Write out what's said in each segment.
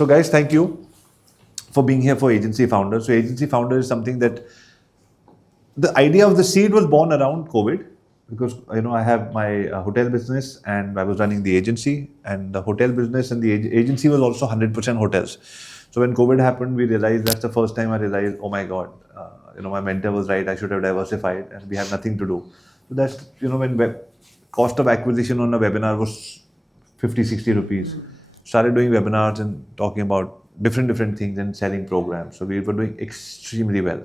So guys, thank you for being here for Agency Founders. So Agency Founders is something that the idea of the seed was born around COVID, because I have my hotel business and I was running the agency, and the hotel business and the agency was also 100% hotels. So when COVID happened, we realized, that's the first time I realized, oh my God, my mentor was right. I should have diversified, and we have nothing to do. So that's when cost of acquisition on a webinar was 50-60 rupees. Started doing webinars and talking about different things and selling programs. So we were doing extremely well.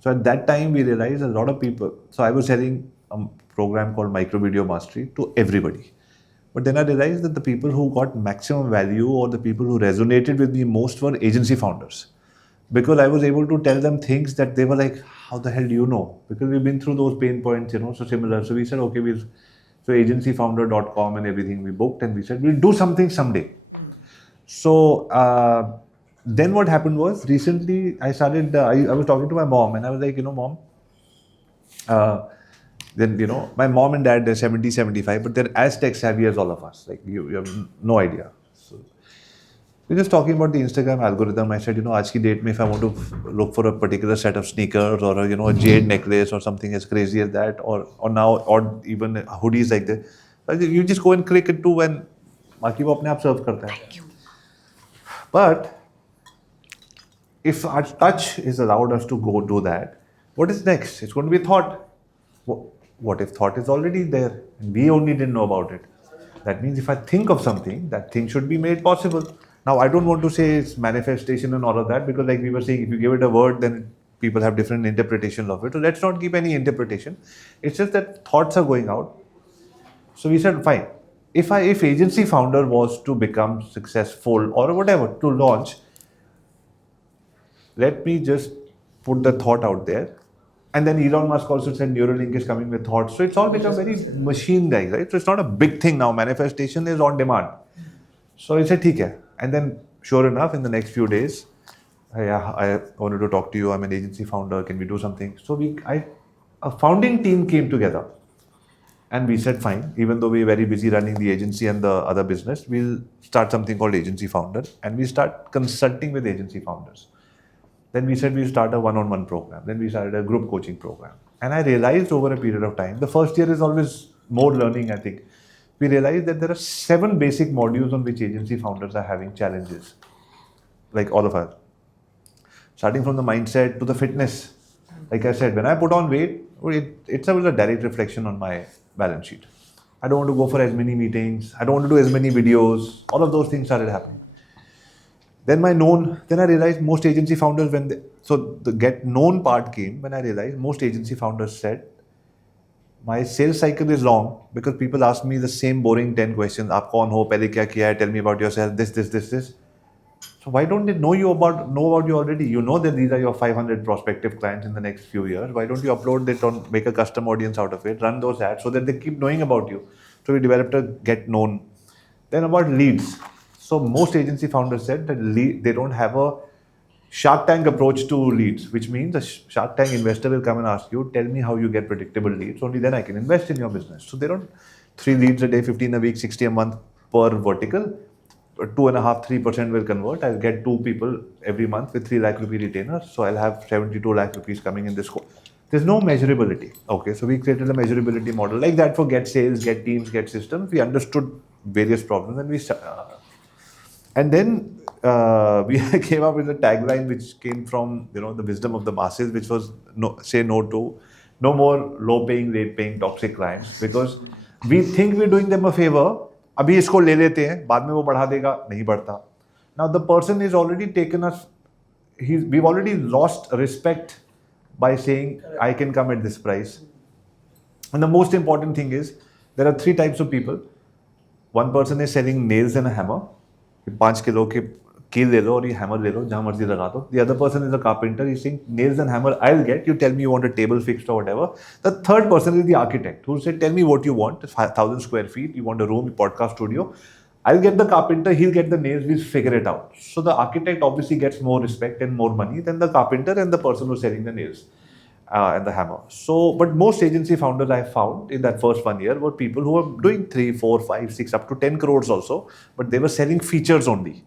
So at that time, we realized a lot of people. So I was selling a program called Micro Video Mastery to everybody. But then I realized that the people who got maximum value, or the people who resonated with me most, were agency founders. Because I was able to tell them things that they were like, how the hell do you know? Because we've been through those pain points, so similar. So we said, okay, so agencyfounder.com and everything we booked, and we said, we'll do something someday. So then what happened was, recently I started, I was talking to my mom, and I was like, Mom, then, my mom and dad, they're 70, 75, but they're as tech savvy as all of us. Like, you have no idea. So we're just talking about the Instagram algorithm. I said, aaj ki date mein, if I want to look for a particular set of sneakers, or a jade necklace or something as crazy as that, or even hoodies like that, you just go and click it too, and बाकी वो अपने आप serve करता है. But if our touch is allowed us to go do that, what is next? It's going to be thought. What if thought is already there and we only didn't know about it? That means if I think of something, that thing should be made possible. Now, I don't want to say it's manifestation and all of that, because like we were saying, if you give it a word, then people have different interpretations of it. So let's not give any interpretation. It's just that thoughts are going out. So we said, fine. If Agency Founder was to become successful or whatever, to launch, let me just put the thought out there. And then Elon Musk also said Neuralink is coming with thoughts. So it's all become very machine guys, right? So it's not a big thing now. Manifestation is on demand. So I said, theek hai. And then sure enough, in the next few days, I wanted to talk to you. I'm an agency founder. Can we do something? So a founding team came together. And we said, fine, even though we're very busy running the agency and the other business, we'll start something called Agency Founder, and we start consulting with agency founders. Then we said we'll start a one-on-one program. Then we started a group coaching program. And I realized over a period of time, the first year is always more learning, I think. We realized that there are 7 basic modules on which agency founders are having challenges, like all of us. Starting from the mindset to the fitness. Like I said, when I put on weight, it's a direct reflection on my balance sheet. I don't want to go for as many meetings. I don't want to do as many videos. All of those things started happening. Then I realized most agency founders, so the get known part came when I realized most agency founders said, my sales cycle is long because people ask me the same boring 10 questions. Aap kaun ho? Pehle kya kiya hai? Tell me about yourself. This. So why don't they know about you already? You know that these are your 500 prospective clients in the next few years. Why don't you upload it on, make a custom audience out of it, run those ads so that they keep knowing about you? So we developed a get known. Then about leads. So most agency founders said that they don't have a Shark Tank approach to leads, which means a Shark Tank investor will come and ask you, tell me how you get predictable leads. Only then I can invest in your business. So they don't 3 leads a day, 15 a week, 60 a month per vertical. 2.5-3% will convert. I'll get 2 people every month with 3 lakh rupee retainers. So I'll have 72 lakh rupees coming in this course. There's no measurability. Okay, so we created a measurability model like that for get sales, get teams, get systems. We understood various problems, and then we came up with a tagline which came from the wisdom of the masses, which was no more low-paying, late-paying, toxic clients, because we think we're doing them a favor. अभी इसको ले लेते हैं, बाद में वो बढ़ा देगा, नहीं बढ़ता. Now the person is already taken us. We've already lost respect by saying I can come at this price. And the most important thing is there are 3 types of people. One person is selling nails and a hammer. 5 kilo के कील ले लो और ये hammer ले लो, जहाँ मर्जी लगा दो. The other person is a carpenter. He's saying nails and hammer I'll get. You tell me you want a table fixed or whatever. The third person is the architect who said, tell me what you want. 1,000 square feet. You want a room, podcast studio. I'll get the carpenter. He'll get the nails. We'll figure it out. So the architect obviously gets more respect and more money than the carpenter and the person who's selling the nails and the hammer. So, but most agency founders I found in that first 1 year were people who were doing 3, 4, 5, 6, up to 10 crores also, but they were selling features only.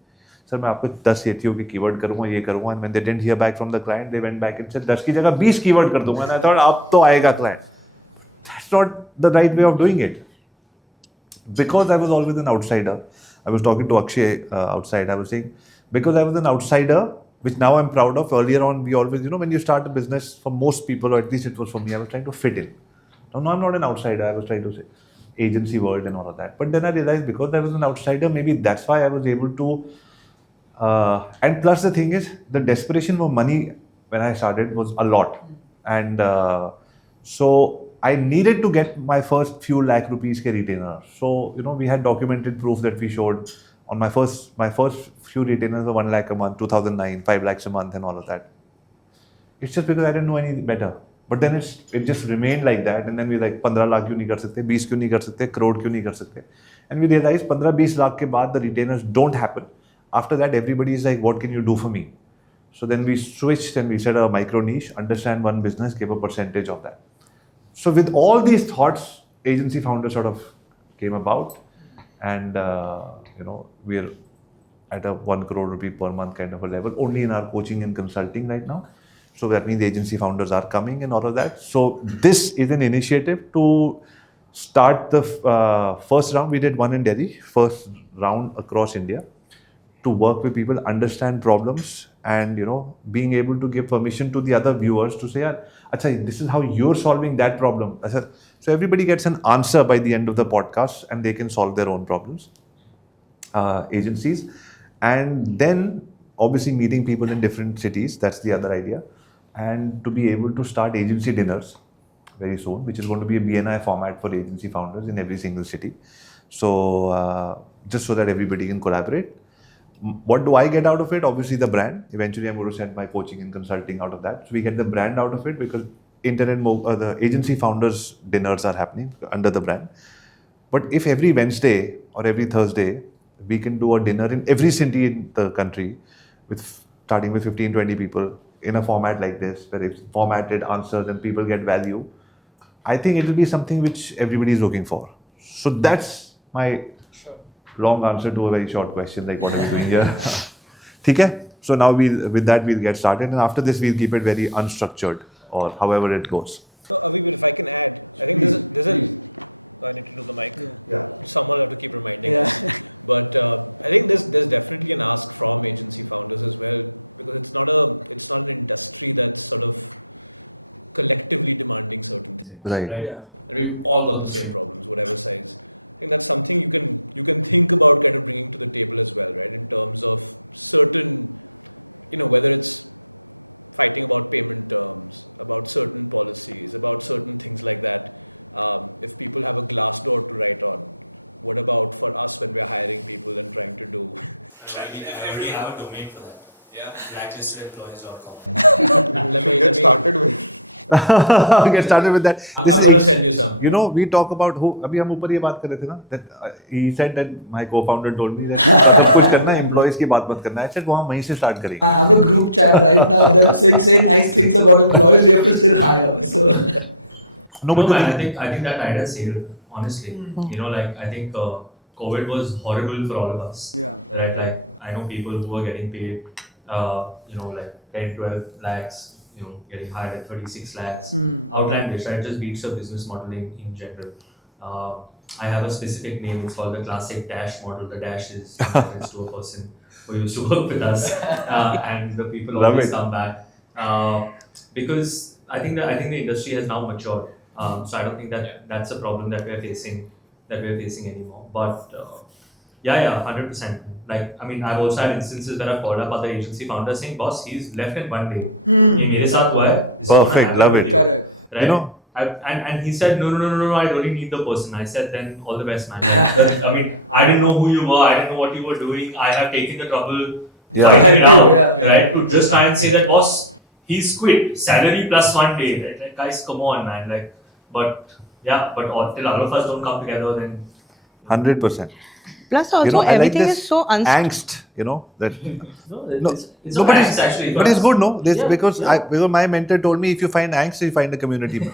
Sir मैं आपको 10 CTO की keyword करूँगा, ये करूँगा, and when they didn't hear back from the client, they went back and said 10 की जगह 20 keyword कर दूंगा, and I thought अब तो आएगा client. That's not the right way of doing it. Because I was always an outsider. I was talking to Akshay outside. I was saying, because I was an outsider, which now I'm proud of. Earlier on, we always, when you start a business, for most people, or at least it was for me, I was trying to fit in. No, I'm not an outsider. I was trying to say agency world and all of that. But then I realized because I was an outsider, maybe that's why I was able to. And plus the thing is, the desperation for money when I started was a lot. And so I needed to get my first few lakh rupees ke retainer. So, we had documented proof that we showed on my first few retainers were 1 lakh a month, 2009, 5 lakhs a month and all of that. It's just because I didn't know any better. But then it just remained like that. And then we like 15 lakh क्यों नहीं कर सकते, 20 क्यों नहीं कर सकते, crore क्यों नहीं कर सकते. And we realized 15-20 lakh के बाद the retainers don't happen. After that, everybody is like, what can you do for me? So then we switched and we said a micro niche, understand one business, give a percentage of that. So with all these thoughts, Agency Founders sort of came about, and we're at a 1 crore rupee per month kind of a level, only in our coaching and consulting right now. So that means the Agency Founders are coming and all of that. So this is an initiative to start the first round. We did one in Delhi, first round across India, to work with people, understand problems, and being able to give permission to the other viewers to say, "Acha, this is how you're solving that problem." So everybody gets an answer by the end of the podcast, and they can solve their own problems. Agencies, and then obviously meeting people in different cities. That's the other idea, and to be able to start agency dinners very soon, which is going to be a BNI format for agency founders in every single city. So just so that everybody can collaborate. What do I get out of it? Obviously the brand. Eventually I'm going to send my coaching and consulting out of that. So we get the brand out of it because the agency founders dinners are happening under the brand. But if every Wednesday or every Thursday we can do a dinner in every city in the country, starting with 15-20 people in a format like this, where it's formatted answers and people get value, I think it will be something which everybody is looking for. So that's my long answer to a very short question, like what are we doing here? Okay? So now we'll get started, and after this we'll keep it very unstructured, or however it goes. So Avi, if I can add, I think I need to do the mic. Yeah. Someone will have to keep reminding us. But I think there's definitely an ask from agency founders as well, because it's not an industry that's sort of collectively demanding certain things. Right. Yeah. And we've all got the same problems, whatever size. I think that's something you can think about kind of bringing to the table as well, right? In terms of certain, whether it's fighting about payment terms, about certain policies, about certain things like that. If people have a glass door to write on, what about for us when we're hiring people and trying to do? I already have a domain for that. Yeah, blacklistedemployees.com. Get started with that. I'm going to send you some. We talk about who. अभी हम ऊपर ये बात कर रहे थे ना. That he said that my co-founder told me that सब कुछ करना employees की बात मत करना. I said वहाँ वहीं से start करेंगे. I have a group chat right now that say nice things about employees. We have to still hire. So. No, but I think that idea sailed. Honestly, I think COVID was horrible for all of us. Yeah. Right. Like I know people who are getting paid, 10, 12 lakhs. Getting hired at 36 lakhs. Outlandish, right? Just beats the business modeling in general. I have a specific name. It's called the classic dash model. The dash is reference to a person who used to work with us, and the people always come back because I think the industry has now matured. So I don't think that's a problem that we're facing anymore. But 100%. I've also had instances where I've called up other agency founders saying, "Boss, he's left in one day. He mere saath hua hai. Perfect, love it. Correct. Right? And he said, no, I don't really need the person. I said, then all the best, man. I didn't know who you were. I didn't know what you were doing. I have taken the trouble to help you out, right? To just try and say that, boss, he's quit. Salary plus 1 day, right? Like, guys, come on, man. But till all of us don't come together, then 100%. Plus also everything is so angst, that it's not angst actually. But it's good, no? Because my mentor told me if you find angst, you find a community. For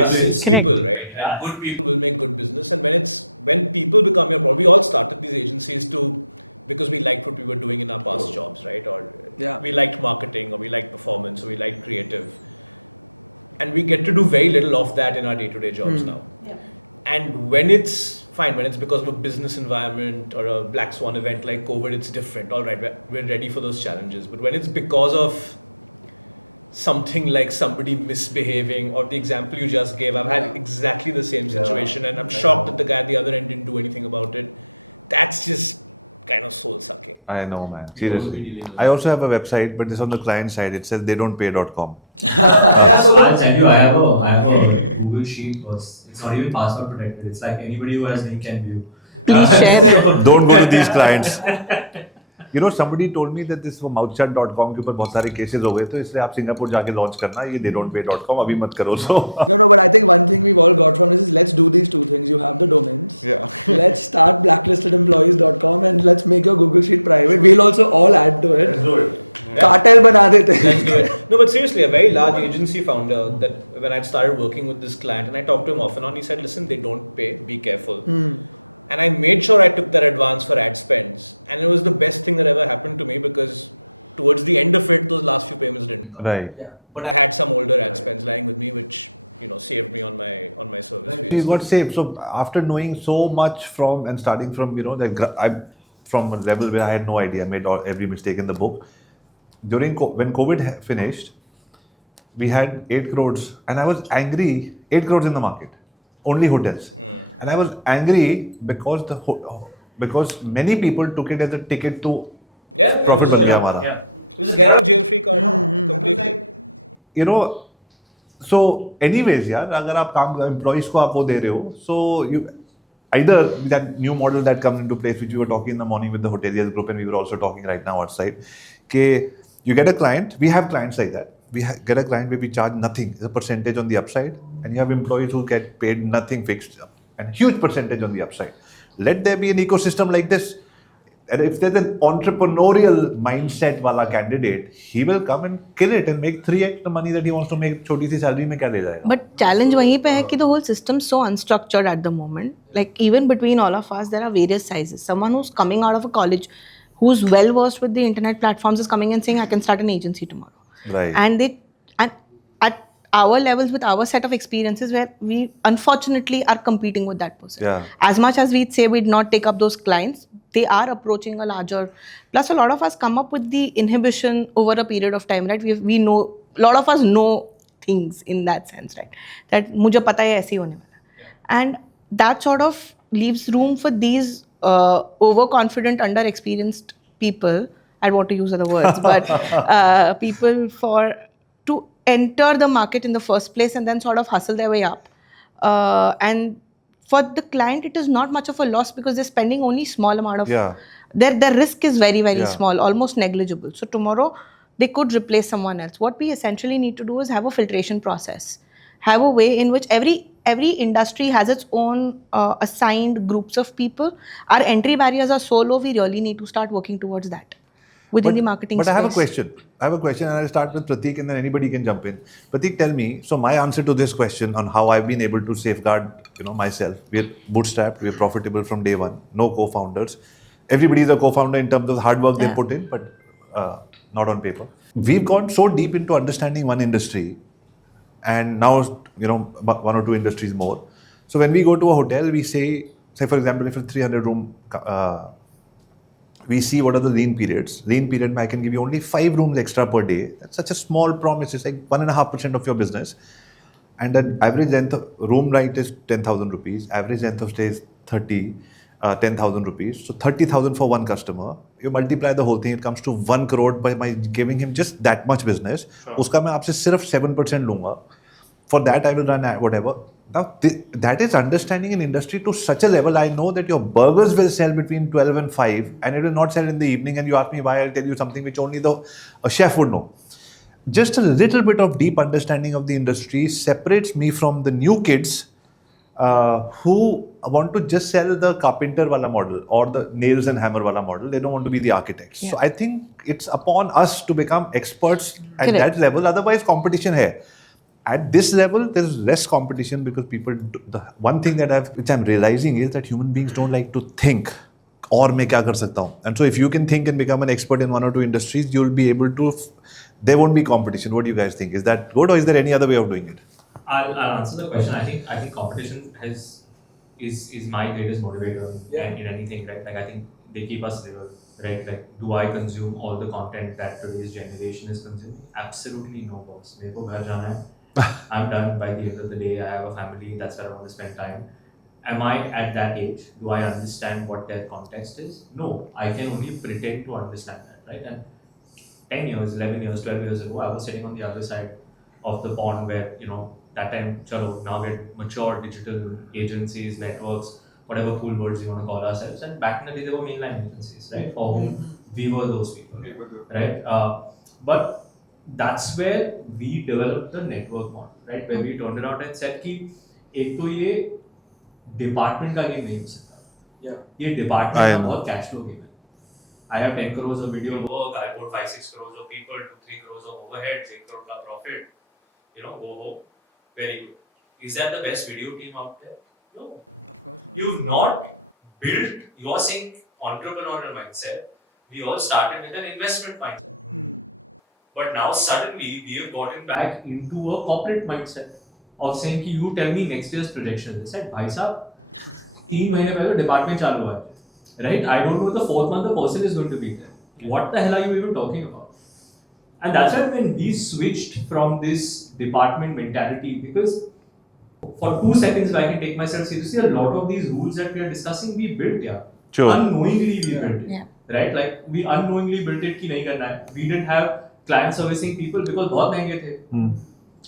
us, it's people, right? good people will make good business. And when people become your problem, we all started these agencies because we liked what we were doing in our past jobs, right? Or we liked marketing, or we liked performance, or we liked creative. And we get to do very little of that in our day-to-day jobs now. Yeah. And when it's because of a business environment or a black swan event like COVID, it's different. All right, we're ready for those challenges. But when it's because of something like somebody misbehaving, or the example you just gave, I've had exactly the same situation, and I'm shocked that the guy at the other end didn't do anything about it. That's just kind of soul-sucking. I know, man. Seriously. I also have a website, but it's on the client side. It says theydontpay.com. I'll tell you, I have a Google Sheet. It's not even password protected. It's like anybody who has link can view. Please share it. Don't go to these clients. You know, somebody told me that this for mouthshut.com के ऊपर बहुत सारे cases हो गए, तो इसलिए आप Singapore जाके launch करना, ये theydon'tpay.com अभी मत करो. So No, but I think one thing we've all got from this is let's do these two things. You have the domains. Yeah. Let's start blacklistedemployees.com and let's make your Google Sheet private. We'll also all add to it. let's do it. Cartel बना देते हैं. Let's do it. No, but seriously, a very large agency founder that when I started working with this client, and I talked to him off and on, he said, listen, they don't pay, be careful. And I made sure I took that advance for ad spends. And it was the best thing that ever happened to me, because towards the end of it, those last few payments didn't come. Right. Yeah. But I had some older ad spends lying with me, which, you know, saved me on my service He fees. got saved. So after knowing so much from and starting from, you know, from a level where I had no idea, I made every mistake in the book. When COVID finished, we had 8 crores, and I was angry. 8 crores in the market, only hotels, and I was angry because because many people took it as a ticket to profit. It was a get out of jail free card completely. You know, so anyways, यार, अगर आप employees को आप वो दे रहे हो, so you either that new model that comes into place, which we were talking in the morning with the hoteliers group, and we were also talking right now outside, कि you get a client. We have clients like that. We get a client where we charge nothing, it's a percentage on the upside, and you have employees who get paid nothing fixed, and huge percentage on the upside. Let there be an ecosystem like this. And if there's an entrepreneurial mindset wala candidate, he will come and kill it and make 3x the money that he wants to make. छोटी सी salary में क्या ले जाएगा? But challenge वहीं पे है कि the whole system's so unstructured at the moment. Like even between all of us, there are various sizes. Someone who's coming out of a college, who's well versed with the internet platforms, is coming and saying, "I can start an agency tomorrow." Right. And at our levels, with our set of experiences, where we unfortunately are competing with that person. Yeah. As much as we'd say we'd not take up those clients, they are approaching a larger. Plus, a lot of us come up with the inhibition over a period of time, right? We know, a lot of us know things in that sense, right? That मुझे पता है ऐसे ही होने वाला. And that sort of leaves room for these overconfident, under-experienced people. I don't want to use other words, but people to enter the market in the first place and then sort of hustle their way up. And for the client, it is not much of a loss because they're spending only small amount of. Yeah. Their risk is very, very small, almost negligible. So tomorrow they could replace someone else. What we essentially need to do is have a filtration process, have a way in which every industry has its own assigned groups of people. Our entry barriers are so low, we really need to start working towards that within the marketing space. But I have a question and I'll start with Prateek and then anybody can jump in. Prateek, tell me, so my answer to this question on how I've been able to safeguard, myself. We're bootstrapped, we're profitable from day one, no co-founders. Everybody is a co-founder in terms of the hard work they put in, but not on paper. We've gone so deep into understanding one industry and now, one or two industries more. So when we go to a hotel, we say for example, if it's 300 room, we see what are the lean periods. Lean period, I can give you only 5 rooms extra per day. That's such a small promise. It's like 1.5% of your business. And the average length of room night is 10,000 rupees. Average length of stay is 10,000 rupees. So 30,000 for one customer. You multiply the whole thing, it comes to 1 crore by giving him just that much business. Uska मैं आपसे सिर्फ 7% लूँगा. For that, I will run whatever. Now, that is understanding an industry to such a level. I know that your burgers will sell between 12 and 5 and it will not sell in the evening. And you ask me why, I'll tell you something which only a chef would know. Just a little bit of deep understanding of the industry separates me from the new kids who want to just sell the carpenter wala model or the nails and hammer wala model. They don't want to be the architects. Yeah. So I think it's upon us to become experts at that level. Otherwise, competition hai. at this level, there's less competition because people. The one thing which I'm realizing is that human beings don't like to think. और मैं क्या कर सकता हूँ? And so if you can think and become an expert in one or two industries, you'll be able to. There won't be competition. What do you guys think? Is that good, or is there any other way of doing it? I'll answer the question. I think competition is my greatest motivator in anything, right? Like I think they keep us real, right? Like, do I consume all the content that today's generation is consuming? Absolutely no, boss. मेरे को घर जाना है. I'm done by the end of the day. I have a family. That's where I want to spend time. Am I at that age? Do I understand what their context is? No, I can only pretend to understand that, right? And 10 years, 11 years, 12 years ago, I was sitting on the other side of the pond where, that time, chalo, now we're mature digital agencies, networks, whatever cool words you want to call ourselves. And back in the day, there were mainline agencies, right? For whom we were those people, right? But that's where we developed the network model, right? Where we turned around and said कि एक तो ये department का game नहीं हो सकता, ये department का बहुत कैश फ्लो गेम है. I have 10 crores of video work, I put 5-6 crores of people, 2-3 crores of overheads, 1 crore ka profit, go home. Very good. Is that the best video team out there? No. Of course not. You've not built, you're saying entrepreneurial mindset. We all started with an investment mindset. But now suddenly we have gotten back into a corporate mindset of saying कि you tell me next year's projection. They said, भाई साहब, 3 महीने पहले department चालू हुआ है. Right? I don't know the 4th month the person is going to be there. What the hell are you even talking about? And that's why when we switched from this department mentality, because for 2 seconds if I can take myself seriously, a lot of these rules that we are discussing, we built, Sure. Unknowingly we built it. Right? Like we unknowingly built it कि नहीं करना है. We didn't have client servicing people because बहुत महंगे थे.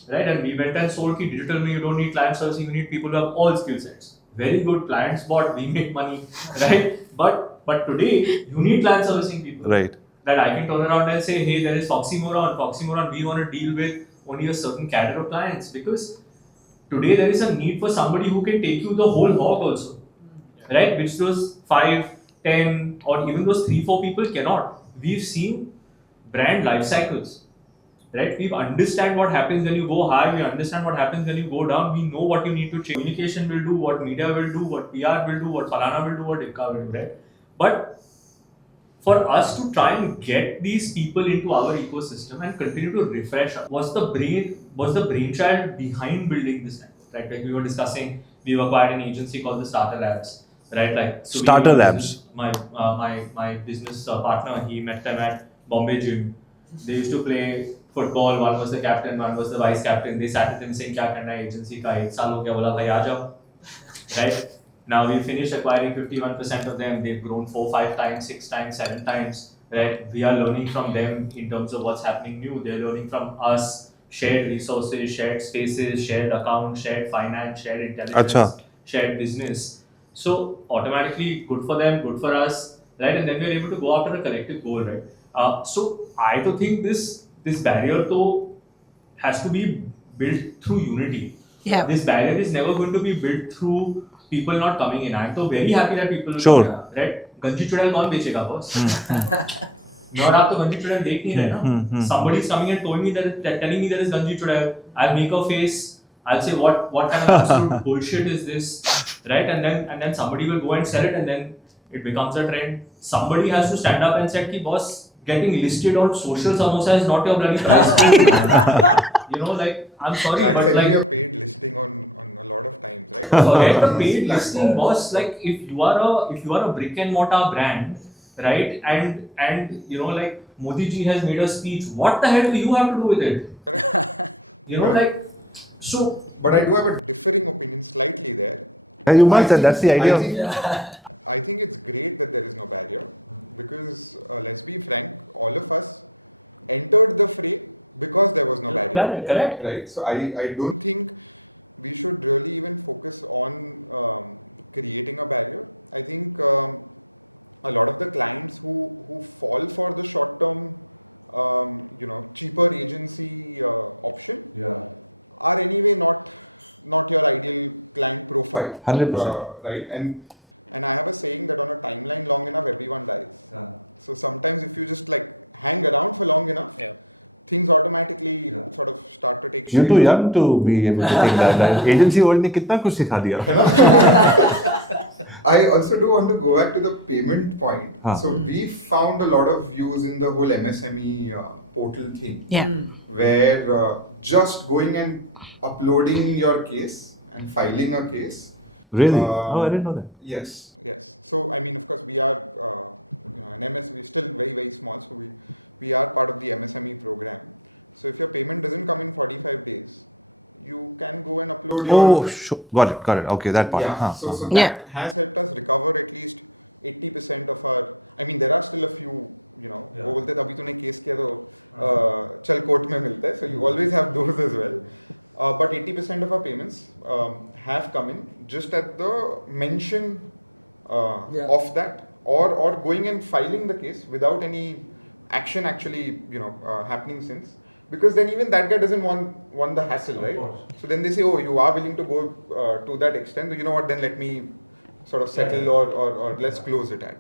Right? And we went and sold कि digital में you don't need client servicing, you need people who have all skill sets. Very good clients bought, we make money, right? But today you need client servicing people, right? That I can turn around and say, hey, there is Foxymoron, we want to deal with only a certain cadre of clients, because today there is a need for somebody who can take you the whole hog also, right? Which those 5, 10 or even those 3-4 people cannot. We've seen brand life cycles. Right? We understand what happens when you go high, we understand what happens when you go down, we know what you need to change. Communication will do, what media will do, what PR will do, what Falana will do, what Ikka will do, right? But for us to try and get these people into our ecosystem and continue to refresh was the brainchild behind building this network, right? Like we were discussing, we've acquired an agency called the Starter Labs, right? Like so Starter Labs. My business partner, he met them at Bombay Gym. They used to play football, one was the captain, one was the vice captain. They sat with him saying, क्या करना है agency का 1 साल हो गया, बोला भाई आ जाओ. Right? Now we finished acquiring 51% of them. They've grown 4, 5 times, 6 times, 7 times. Right? We are learning from them in terms of what's happening new. They're learning from us. Shared resources, shared spaces, shared accounts, shared finance, shared intelligence, shared business. So automatically good for them, good for us. Right? And then we're able to go after a collective goal. Right? So I do think this barrier though has to be built through unity. Yeah. This barrier is never going to be built through people not coming in. I'm so very happy that people Sure. right? Ganji chudal kaun bechega boss? Not आप तो गंजी चुड़ैल देख नहीं रहे ना. Somebody is coming and telling me there is गंजी चुड़ैल. I'll make a face. I'll say what kind of absolute bullshit is this, right? And then somebody will go and sell it, and then it becomes a trend. Somebody has to stand up and say, "Ki boss, getting listed on social samosa is not your bloody price." Like I'm sorry, that's but like a paid listing on a lot of times, right? forget the paid listing, boss. Like if you are a brick and mortar brand, right? And like Modi ji has made a speech. What the hell do you have to do with it? Correct. Like so. But I do have a differing opinion slightly there. You must, and that's the idea. I think it's great that there is no barrier, because let's be frank, all of us entered the fray because there was no barrier. Correct. Right. So I don't think we should really even focus on creating a barrier. I think a lot of the clients who fall for the short term, cheaper agency option are anyway not your ideal client profile. 100%. Right. And I have a saying that on a timeline long enough, everyone dies. So sometimes if you just like hang around for long enough, things automatically sort of start to take You're shape. too young to be able to think that. Agency world ने कितना कुछ सिखा दिया. I also do want to go back to the payment point. Huh. So we found a lot of views in the whole MSME portal thing. Yeah. Where just going and uploading your case and filing a case. Really? Oh, I didn't know that. Yes, yes. So I mean, of course, we are an we're still very, very small. So we are part of the MSME program. So if your payment doesn't come in 45 days, you can go and upload your. Oh, got it. Okay, that part. Yeah. Huh, So huh. that has helped us recover at least 80% of our. I mean, there are still a few. वो बोलते तभी तूने case किया तो चल court में मिलता है. So you always have those as well. But 80% of our payments have come in just at the mention of that, or going and filing the case without any action actually happening since. Because then even that guy doesn't want the hassle, right? So then they say, oh, you are willing to go to that extent. You know what? Then let me sort of settle or let's close it at.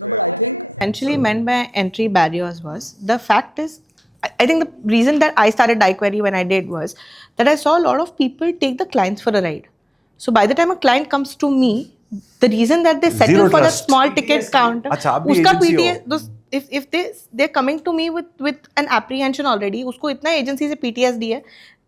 No, but I think Essentially meant by entry barriers was the fact is, I think the reason that I started iQuery when I did was that I saw a lot of people take the clients for a ride. So by the time a client comes to me, the reason that they settle Zero for trust. a small ticket counter, अच्छा, आप भी उसका agency हो. PTS, if they're coming to me with an apprehension already, उसको इतना agency से PTSD है,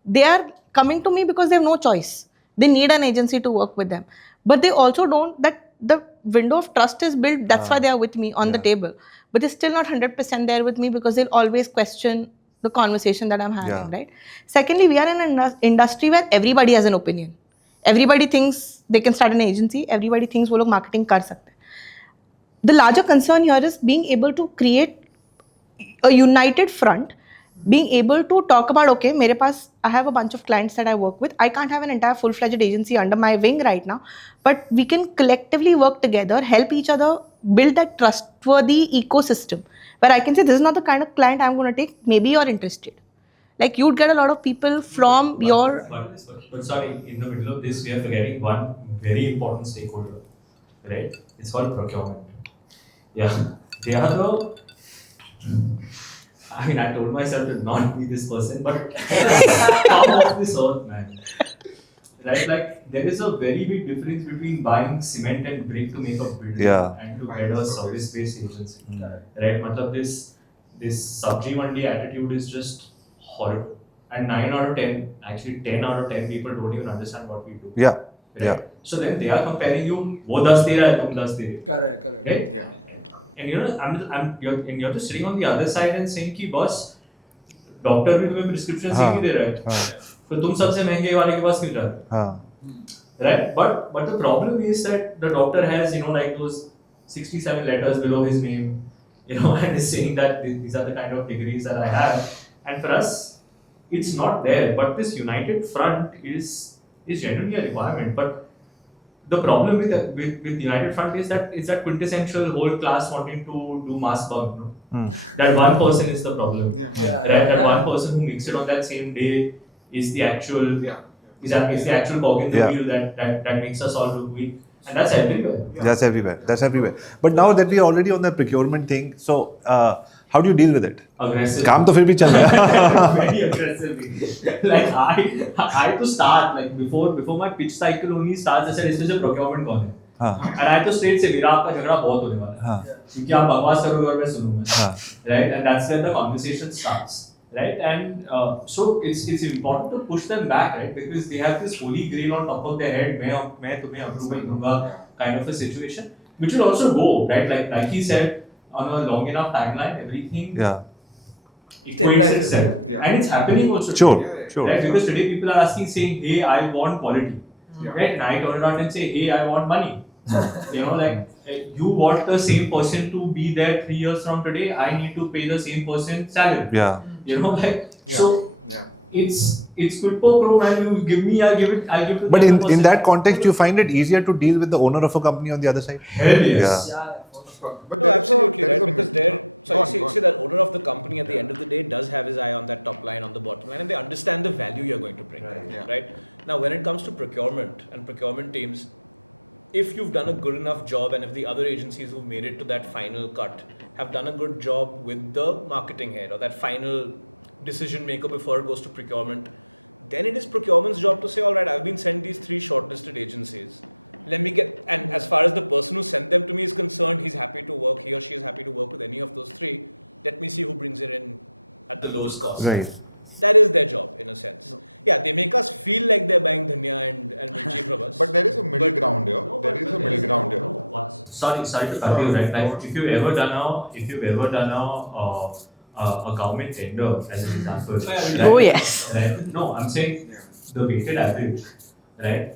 they are coming to me because they have no choice. They need an agency to work with them, but they also don't. That the window of trust is built. That's why they are with me on the table. But they're still not 100% there with me because they'll always question the conversation that I'm having, right? Secondly, we are in an industry where everybody has an opinion. Everybody thinks they can start an agency. Everybody thinks वो लोग marketing कर सकते हैं. The larger concern here is being able to create a united front, being able to talk about, okay, मेरे पास, I have a bunch of clients that I work with. I can't have an entire full-fledged agency under my wing right now, but we can collectively work together, help each other build that trustworthy ecosystem where I can say, this is not the kind of client I'm going to take. Maybe you're interested. Like you'd get a lot of people from your... But sorry, in the middle of this, we are forgetting one very important stakeholder, right? It's called procurement. Yeah, they are the... I mean, I told myself to not be this person, but come off this earth, man. Right? Like, there is a very big difference between buying cement and brick to make a building and to get a service-based agency. Right? Matlab, this sabji mandi attitude is just horrible. And 9 out of 10, actually 10 out of 10 people don't even understand what we do. Yeah. Right? Yeah. So then they are comparing you, wo 10 de raha hai, tum 10 de rahe. correct. Right? Yeah. And you're just sitting on the other side and saying कि boss, doctor भी तुम्हें prescription से नहीं दे रहा है, तो तुम सबसे महंगे वाले के पास क्यों जाते हो? Right? But the problem is that the doctor has like those 67 letters below his name, and is saying that these are the kind of degrees that I have. And for us, it's not there. But this united front is generally a requirement. But the problem with United Front is that it's that quintessential whole class wanting to do mass bug. That one person is the problem. That one person who makes it on that same day is the actual is the actual cog in the wheel that makes us all look weak. And that's everywhere. That's everywhere. But now that we are already on the procurement thing, so how do you deal with it? Aggressive. काम तो फिर भी चल रहा है. Very aggressively. Like I to start like before my pitch cycle only starts, I said इसमें से procurement कौन है? And I to straight say मेरा आपका झगड़ा बहुत होने वाला है. क्योंकि आप बकवास करोगे और मैं सुनूंगा. Right? And that's where the conversation starts. Right? And so it's important to push them back, right? Because they have this holy grail on top of their head. मैं तुम्हें approval दूंगा kind of a situation, which will also go, right? Like he said, on a long enough timeline, everything equates itself. And it's happening also. Sure. Right? Because today people are asking, saying, hey, I want quality. Right? And I turn around and say, hey, I want money. You want the same person to be there 3 years from today, I need to pay the same person salary. So it's quid pro quo, man. You give me, I give it to But the other in that person. context, you find it easier to deal with the owner of a company on the other side? Hell yes. But No, absolutely, right? Because Go on. that owner of the company at the end of the day does have his eye on that top line, on the bottom line, and they understand the value you're going to bring. Right? Now, when it comes to procurement and procurement teams, if you've done a good enough job and if the other agencies who've made it to that final cut have done a good job with the marketing head or that final decision maker before it goes to procurement. Then it is procurement's job to say, all right, I've been sent these 3 shortlisted agencies. Let me get, and as far as the person who sent them to me is concerned, he's happy to work, he or she is happy to work with any of those 3. Let me see who brings it in at the lowest cost. Right. That is their job, in a sense. Yeah, they make us feel like they're buying dhania and mirchi from us. But there is a middle ground here. There is a middle ground here. Sorry to cut you, right? Like if you've ever done a government tender, as an example. Right? Oh, yes. Right? No, I'm saying the weighted average, right?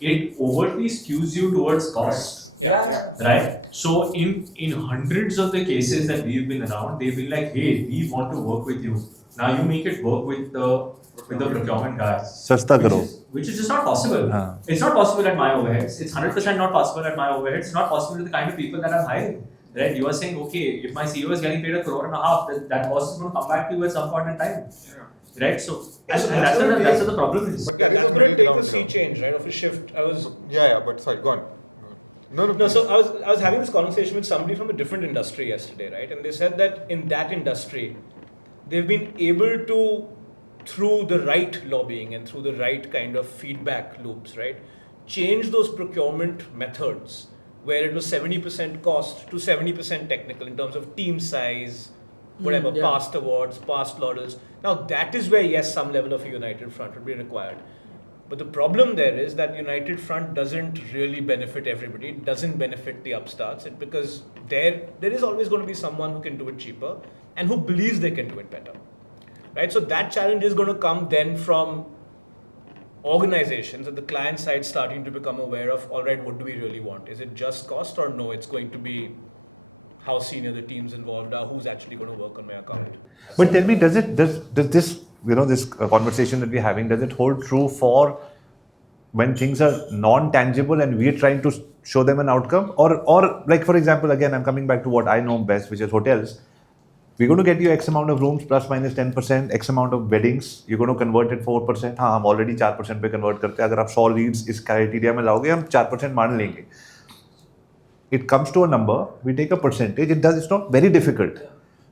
It overtly skews you towards cost. Yeah. Right? So in hundreds of the cases that we've been around, they've been like, hey, we want to work with you. Now you make it work with the procurement guys. Sasta karo. Which is just not possible. Haan. It's not possible at my overheads. It's 100% not possible at my overheads. It's not possible with the kind of people that I'm hiring. Right? You are saying, okay, if my CEO is getting paid 1.5 crore, that cost is going to come back to you at some point in time. Right? So that's what the problem is. But Yeah, there is that's a going to middle take a ground sea here. change, right, of a shift. But sorry, go on. No, No, so I was having this conversation with somebody from a different industry yesterday, right? And they said that in that industry, they've been able to, through the right lobbying and through the right kind of feedback loops, right, change those procurement methods where it was 70% cost to 70% technical in terms of team size, whatever, past awards, past laurels. Now that is where, yes, some level of a united front would be required. But the problem there is that united front doesn't really benefit everybody. It doesn't benefit the upstarts. Because there is always going to be someone who can do it cheaper and who believes they can do it better. Right? So that challenge is going to come then from organizations at the client side starting to become aware of, all right, what do we really want? Is it just cost, or no, it's going to be how senior the teams involved are, who's actually going to work on my account. But tell me, does this this conversation that we're having, does it hold true for when things are non-tangible and we're trying to show them an outcome? Or like, for example, again, I'm coming back to what I know best, which is hotels. We're going to get you X amount of rooms plus minus 10%, X amount of weddings. You're going to convert it 4%. हाँ, हम already 4% पे convert करते हैं. अगर आप 100 leads इस criteria में लाओगे, हम 4% मान लेंगे. It comes to a number, we take a percentage. It's not very difficult.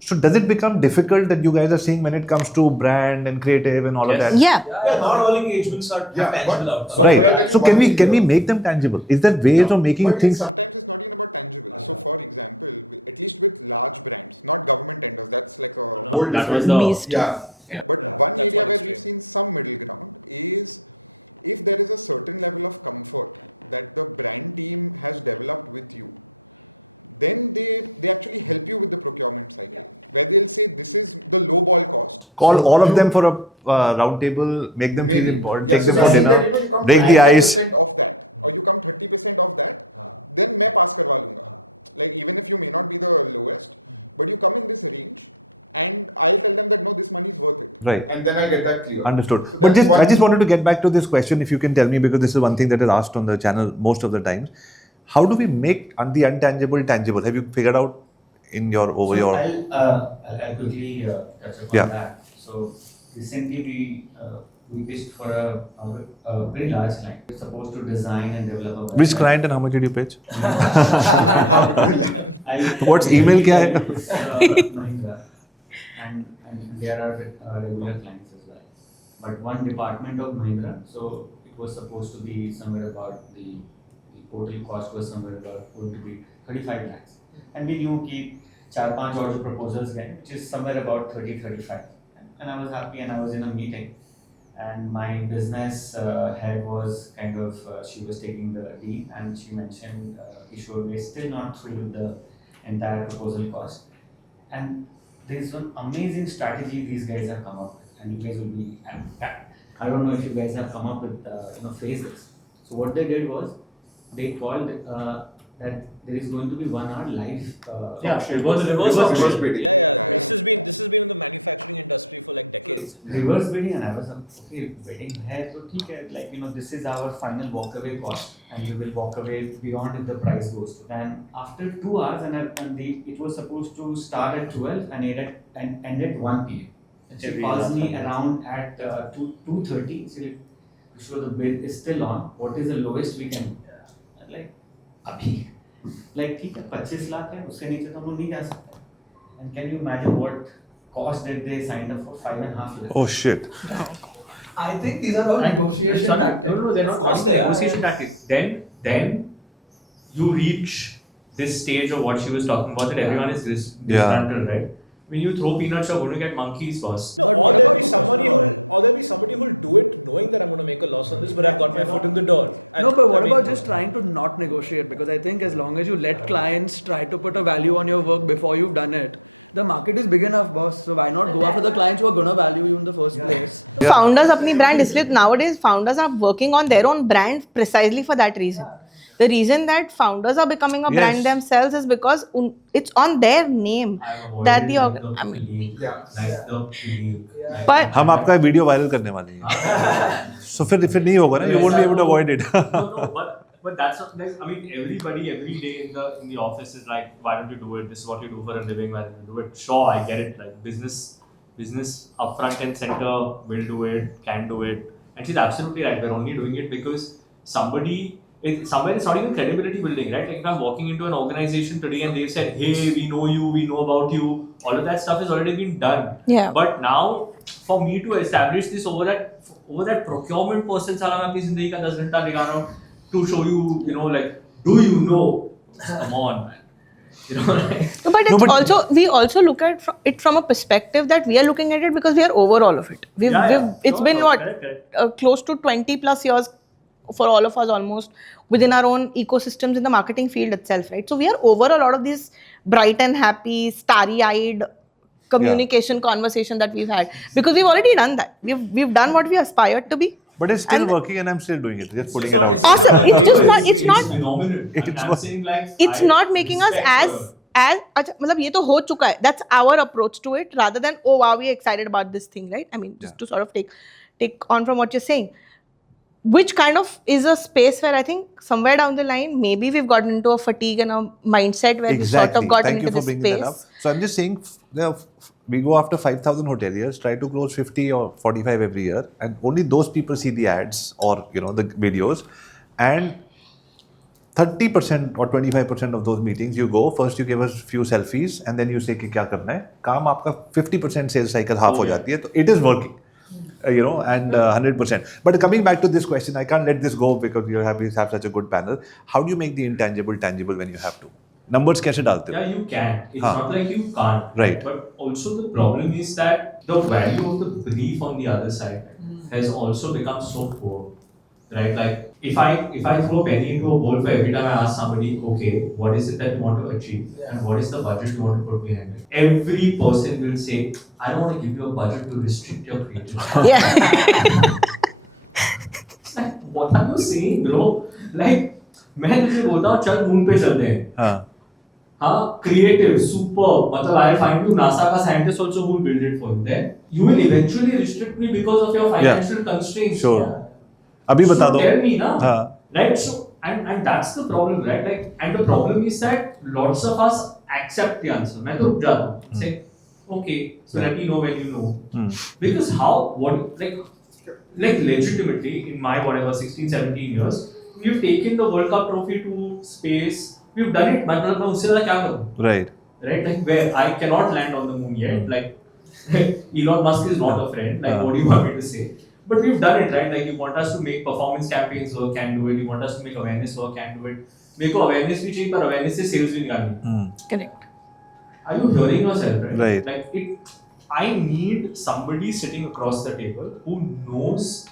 So does it become difficult that you guys are seeing when it comes to brand and creative and all of that? Yeah. Not all engagements are tangible outcomes. Right. So can we make them tangible? Is there ways of making But things? sometimes it's not even about tangible. So, for example, at least with large brands, not government tenders, that's like a whole that was different. Beast. But one That's area one where extreme. we've seen some middle ground is if there is a certain level of comfort that the brand team has developed with you, then they actually help you with the procurement cycle. Where they'll say this is the low ball cost. Call So all of you- them for a round table, make them feel Maybe. important, Yeah, take so them for they say that, dinner, you come break the ice. 25% of that, or you come 30% of that, then मैं pass करवा लूँगा. Like even if you may not be the lowest, but you come in this range, and I'll tell them that no, this money is worth it. Right. And then I'll get that clear. Understood. So But that's I one- just wanted to get back to this question, if you can tell me, because this is one thing that is asked on the channel most of the times. How do we make the intangible tangible? Have you figured out in your over your? I'll quickly touch upon Yeah. that. So recently we pitched for a very large client. We're supposed to design and develop a Which website. client and how much did you pitch? What's email kya hai? Mahindra. And there are regular clients as well. But one department of Mahindra, so it was supposed to be somewhere about the total cost was somewhere about going to be 35 lakhs. And we knew कि 4-5 और जो proposals गए, which is somewhere about 30-35. And I was happy, and I was in a meeting. And my business head was kind of, she was taking the lead, and she mentioned, Kishore, we're still not through with the entire proposal cost. And there's one amazing strategy these guys have come up with, and you guys will be, I don't know if you guys have come up with, phrase this. So what they did was, they called that there is going to be 1 hour live auction. it was reverse bidding. Yeah. This has been in the manufacturing industry for like decades. Reverse bidding, and I was like, okay, bidding hai, so theek hai, like, this is our final walkaway cost, and we will walk away beyond if the price goes to. And after 2 hours, it was supposed to start at 12 and end at 1 p.m. And she calls me around at 2:30. She sure the bid is still on. What is the lowest we can? I'm like, अभी, like ठीक है 25 लाख है, उससे नीचे तो हम लोग नहीं जा सकते. And can you imagine what cost that they signed up for 5.5 years. Oh shit. I think these are all negotiation Sorry, tactics. No, they're not. Of course they are. Negotiation tactics. Then you reach this stage of what she was talking about, that everyone is disgruntled, right? When you throw peanuts, you're going to get monkeys first. No, But or what there'll about be somebody who'll do it knowing that I'm going to make a loss on this, but I've got my foot in the door. And, No, but what I mean, about just trying to not negotiate? Because I think as long as you let clients try to put a value on your work before you've done it, the market is big enough, boss. So why not go after the clients who are gonna value you in the first place? Founders अपनी brand इसलिए nowadays founders are working on their own brand precisely for that reason. The reason that founders are becoming a brand Yes. themselves is because it's on their name that the I mean, But- हम आपका video viral करने वाले हैं. So फिर नहीं होगा ना. You won't be able to avoid it. No, but that's not like, I mean, everybody every day in the office is like, why don't you do it? This is what you do for a living. Why don't you do it? Sure, I get it. Like business up front and center will do it, can do it, and she's absolutely right. We're only doing it because somewhere it's not even credibility building, right? Like if I'm walking into an organization today and they've said, hey, we know you, we know about you, all of that stuff has already been done. Yeah. But now, for me to establish this over that procurement person, साला मैं अपनी जिंदगी का 10 घंटा लगा रहा हूँ to show you, like, do you know? Come on, man. Like, But it's we also look at it from a perspective that we are looking at it because we are over all of it. It's been correct. Close to 20 plus years for all of us almost within our own ecosystems in the marketing field itself, right? So we are over a lot of these bright and happy, starry-eyed communication conversation that we've had because we've already done that. We've done what we aspired to be. But it's still And- working and I'm still doing it. Just putting it It's out. Awesome. It's just not- it's not- phenomenal. And I'm saying, like, It's I not making us respect as her. अच्छा मतलब ये तो हो चुका है. That's our approach to it rather than oh wow we're excited about this thing, right? I mean just to sort of take on from what you're saying, which kind of is a space where I think somewhere down the line maybe we've gotten into a fatigue and a mindset where we sort of gotten Thank you into for this bringing that up. space. So I'm just saying, we go after 5,000 hoteliers, try to close 50 or 45 every year, and only those people see the ads or the videos, and 30% or 25% of those meetings you go, first you give us few selfies and then you say कि क्या करना है. काम आपका 50% sales cycle half हो जाती है, तो it is working. And 100%. But coming back to this question, I can't let this go because you have such a good panel. How do you make the intangible tangible when you have to? Numbers कैसे डालते हो? Yeah, you can. It's हाँ. not like you can't. Right. But also the problem is that the value of the brief on the other side has also become so poor. Right? Like if I throw a penny into a bowl for every time I ask somebody, okay, what is it that you want to achieve? And what is the budget you want to put behind it? Every person will say, I don't want to give you a budget to restrict your creativity. Yeah. It's like, what are you saying, bro? Like, मैं तुझे बोलता हूँ चल moon पे चलते हैं. हाँ, creative, super. मतलब I'll find you NASA का scientist also who will build it for you. Then you will eventually restrict me because of your financial constraints. Sure. अभी बता So दो. tell me, na? हाँ. Right? So and that's the problem, right? Like, and the problem is that lots of us accept the answer. मैं तो रुक जाता हूँ. Say, okay, so let me know when you know. Because like legitimately in my whatever 16, 17 years, we've taken the World Cup trophy to space. We've done it. मतलब मैं उससे ज़्यादा क्या करूँ? Right. Right? Like where I cannot land on the moon yet. Like Elon Musk is not a friend. Like what do you want me to say? But we've done it, right? Like you want us to make performance campaigns work, can do it. You want us to make awareness work, can do it. मेरे को awareness भी चाहिए, पर awareness से sales भी निकालनी. Correct. Are you hearing yourself, right? Right. Like I need somebody sitting across the table who knows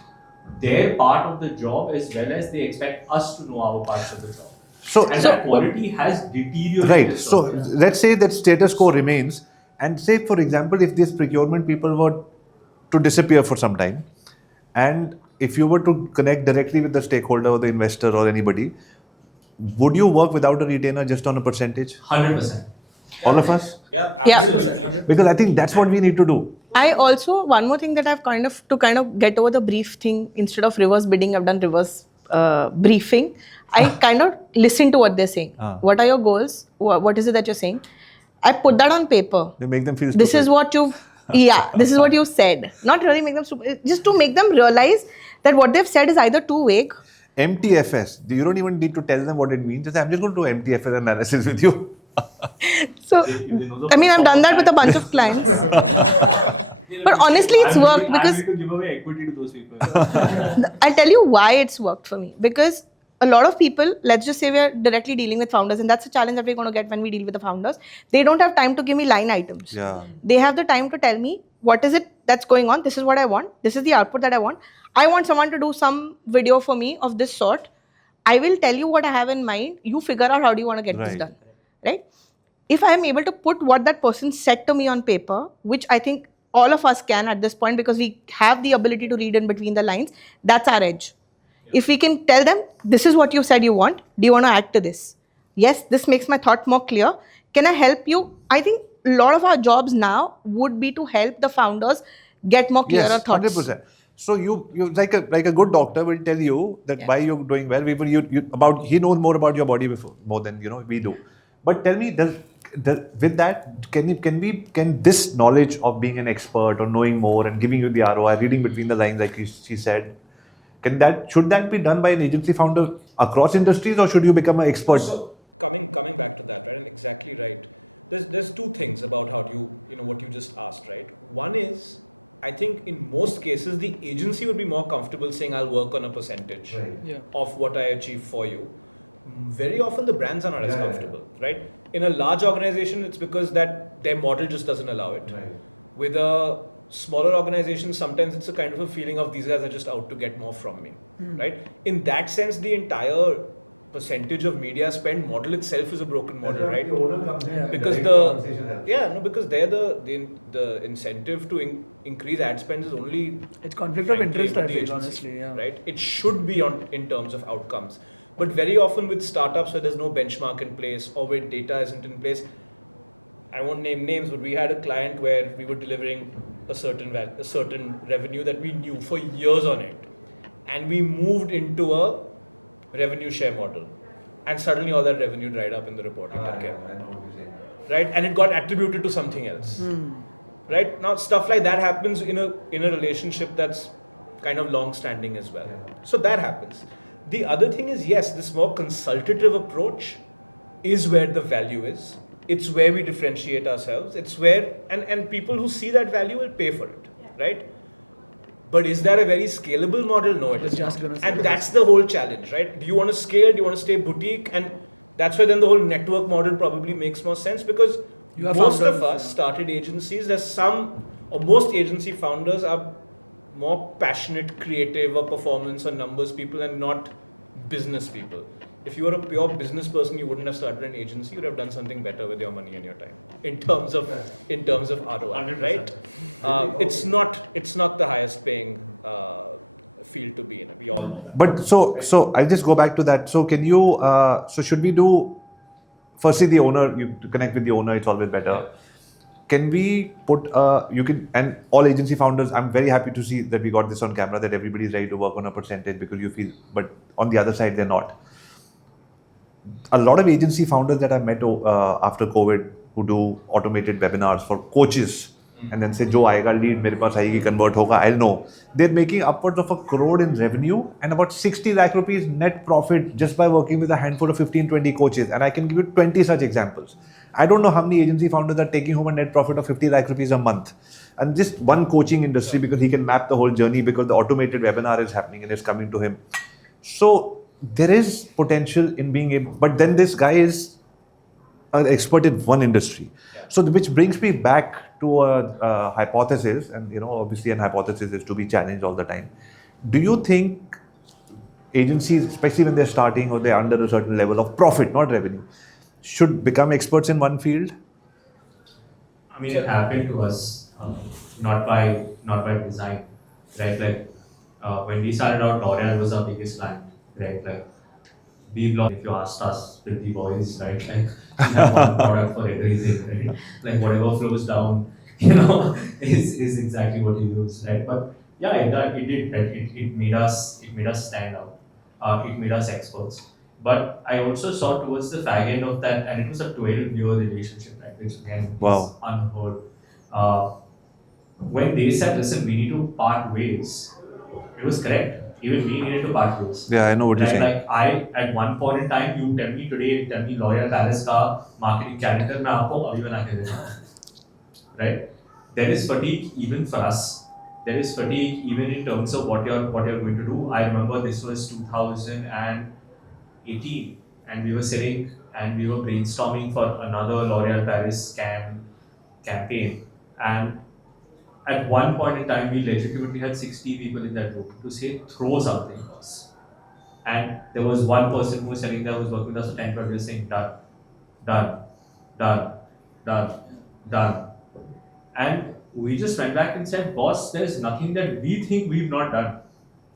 their part of the job as well as they expect us to know our parts of the job. And that quality has deteriorated. Right. So let's say that status quo remains, and say for example, if these procurement people were to disappear for some time, and if you were to connect directly with the stakeholder or the investor or anybody, would you work without a retainer just on a percentage? 100%. All of us? Yeah, Yeah. absolutely. Because I think that's what we need to do. I also, one more thing that I've kind of get over the brief thing, instead of reverse bidding, I've done reverse briefing. I kind of listen to what they're saying. What are your goals? What is it that you're saying? I put that on paper. They make them feel This stupid. is what this is what you said. Not really make them stupid, just to make them realize that what they've said is either too vague. MTFS. You don't even need to tell them what it means. Just say, I'm just going to do MTFS analysis with you. So, They know the I mean, I've first done that form with a bunch of clients. But honestly, it's worked because I'm going to give away equity to those people. I'll tell you why it's worked for me. Because a lot of people, let's just say we're directly dealing with founders, and that's a challenge that we're going to get when we deal with the founders. They don't have time to give me line items. Yeah. They have the time to tell me what is it that's going on. This is what I want. This is the output that I want. I want someone to do some video for me of this sort. I will tell you what I have in mind. You figure out how do you want to get this Right. done. Right? If I am able to put what that person said to me on paper, which I think all of us can at this point because we have the ability to read in between the lines, that's our edge. If we can tell them, this is what you said you want, do you want to add to this? Yes, this makes my thought more clear. Can I help you? I think a lot of our jobs now would be to help the founders get more clearer Yes, thoughts. 100%. So you like a good doctor will tell you that why you're doing well. He knows more about your body more than we do. But tell me, with that can this knowledge of being an expert or knowing more and giving you the ROI, reading between the lines like she said, should that be done by an agency founder across industries, or should you become an expert? So coming back to that, right, and exactly right. There's two things about how do what you just asked, right? One is, I think in most cases the agency would be more comfortable saying I'll work on a percentage of what I achieve for you. Very often the brands are not as comfortable, right? In a large organization, it's because that their model just doesn't allow it. Right. With a smaller organization, sometimes it's a kind of a feeling of these guys are just out to get more from me, right? In that sense, the entire percentage of media spend model itself is a broken model, right? Because because they're the incentive to increase ad spend is only It's conflict of frankly interest, with I the feel, agency, honestly. Yeah. right? It should be in terms of outcomes, but very often with startups where there's no benchmark in place or where data isn't in place. I won't name names, but we had a client where we were delivering a certain revenue that we knew for years on it, and we moved into a revenue share model, and suddenly all that revenue dried up in the reporting that came, right? And it got attributed to something else, right? Now stuff like that happens in a relationship that's kind of long standing as well. So that happens. The other thing is, yes, this more consultative approach is where the value is. It's where we differentiate ourselves. It's where and people who see that value will pay for it, right? But is that a very scalable model? No, it is Just not. gonna say And that. that's the whole challenge, right? Do you want to scale? Do you want to stay boutique? And that's where then the whole network model probably makes more sense, because You have most of founders, us started agencies. There's most agency founders are more passionate, creative, or performance or numbers people, and not business people. If you were a pure business person, you wouldn't have started an agency. You'd have done something better with your money and your time in terms of ROI, 100%. right? It's not the highest paying field to be in. We all know that. But so I'll just go back to that. So can you? So should we do? Firstly, the owner. You to connect with the owner. It's always better. Can we put? You can, and all agency founders. I'm very happy to see that we got this on camera. That everybody's ready to work on a percentage because you feel. But on the other side, they're not. A lot of agency founders that I met after COVID who do automated webinars for coaches and then say, Jo aayega lead, mere paas aayegi, convert hoga, I'll know. They're making upwards of 1 crore in revenue and about 60 lakh rupees net profit just by working with a handful of 15-20 coaches. And I can give you 20 such examples. I don't know how many agency founders are taking home a net profit of 50 lakh rupees a month. And just one coaching industry, because he can map the whole journey because the automated webinar is happening and it's coming to him. So there is potential in being able, but then this guy is an expert in one industry. So which brings me back to a hypothesis, and obviously an hypothesis is to be challenged all the time. Do you think agencies, especially when they're starting or they're under a certain level of profit, not revenue, should become experts in one field? I mean, it happened to us, not by design, right? Like when we started out, L'Oreal was our biggest client, right? Like if you asked us with the boys, right? Like we have one product for everything, right? Like whatever flows down, is exactly what you use, right? But yeah, it did. Right? It made us stand out. It made us experts. But I also saw towards the fag end of that, and it was a 12-year relationship, right? Which again is unheard. When they said, listen, we need to part ways, it was correct. Even we needed to part ways. Yeah, I know what you're saying. Like at one point in time, you tell me today, tell me L'Oreal Paris का marketing calendar मैं आपको अभी बना के देता हूँ. Right? There is fatigue even for us. There is fatigue even in terms of what you're going to do. I remember this was 2018, and we were sitting and we were brainstorming for another L'Oreal Paris campaign. And at one point in time, we legitimately had 60 people in that room to say, throw something else. And there was one person who was sitting there who was working with us for 10, 12 years saying, done, done, done, done, done. And we just went back and said, boss, there's nothing that we think we've not done.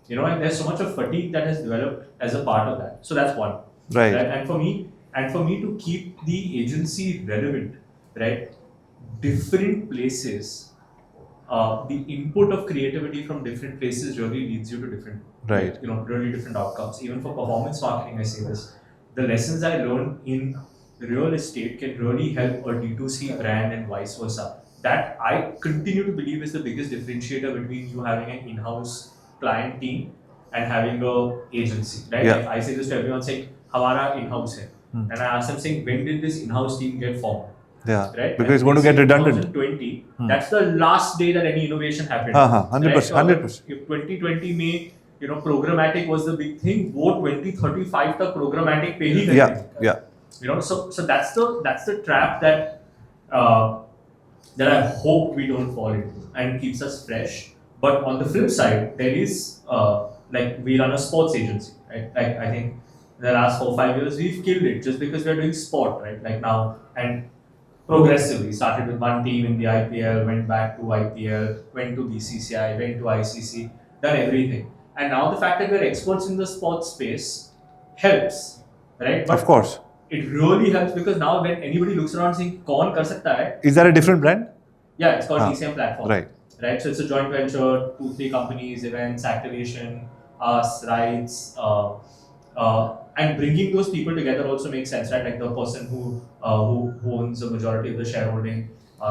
And there's so much of fatigue that has developed as a part of that. So that's one. Right. And for me to keep the agency relevant, right? Different places, the input of creativity from different places really leads you to different, Right. really different outcomes. Even for performance marketing, I say this. The lessons I learned in real estate can really help a D2C brand and vice versa. That I continue to believe is the biggest differentiator between you having an in-house client team and having a agency, right? Yeah. Like I say this to everyone saying, "Hamara in-house hai," and I ask them saying, "When did this in-house team get formed?" Yeah. Right? Because it's going to get redundant. 2020. That's the last day that any innovation happened. 100%. 100%. If 2020 में, programmatic was the big thing, वो 2035 तक programmatic पे ही Yeah. Yeah. So that's the trap that I hope we don't fall into and keeps us fresh. But on the flip side, there is like we run a sports agency, right? Like I think in the last 4-5 years we've killed it just because we're doing sport, right? Like now and progressively started with one team in the IPL, went back to IPL, went to BCCI, went to ICC, done everything. And now the fact that we're experts in the sports space helps, right? But Of course. it really helps because now when anybody looks around saying, "Kaun kar sakta hai?" Is that a different brand? Yeah, it's called DCM platform. Right. So it's a joint venture, 2-3 companies, events, activation, us, rides, and bringing those people together also makes sense, right? Like the person who owns a majority of the shareholding,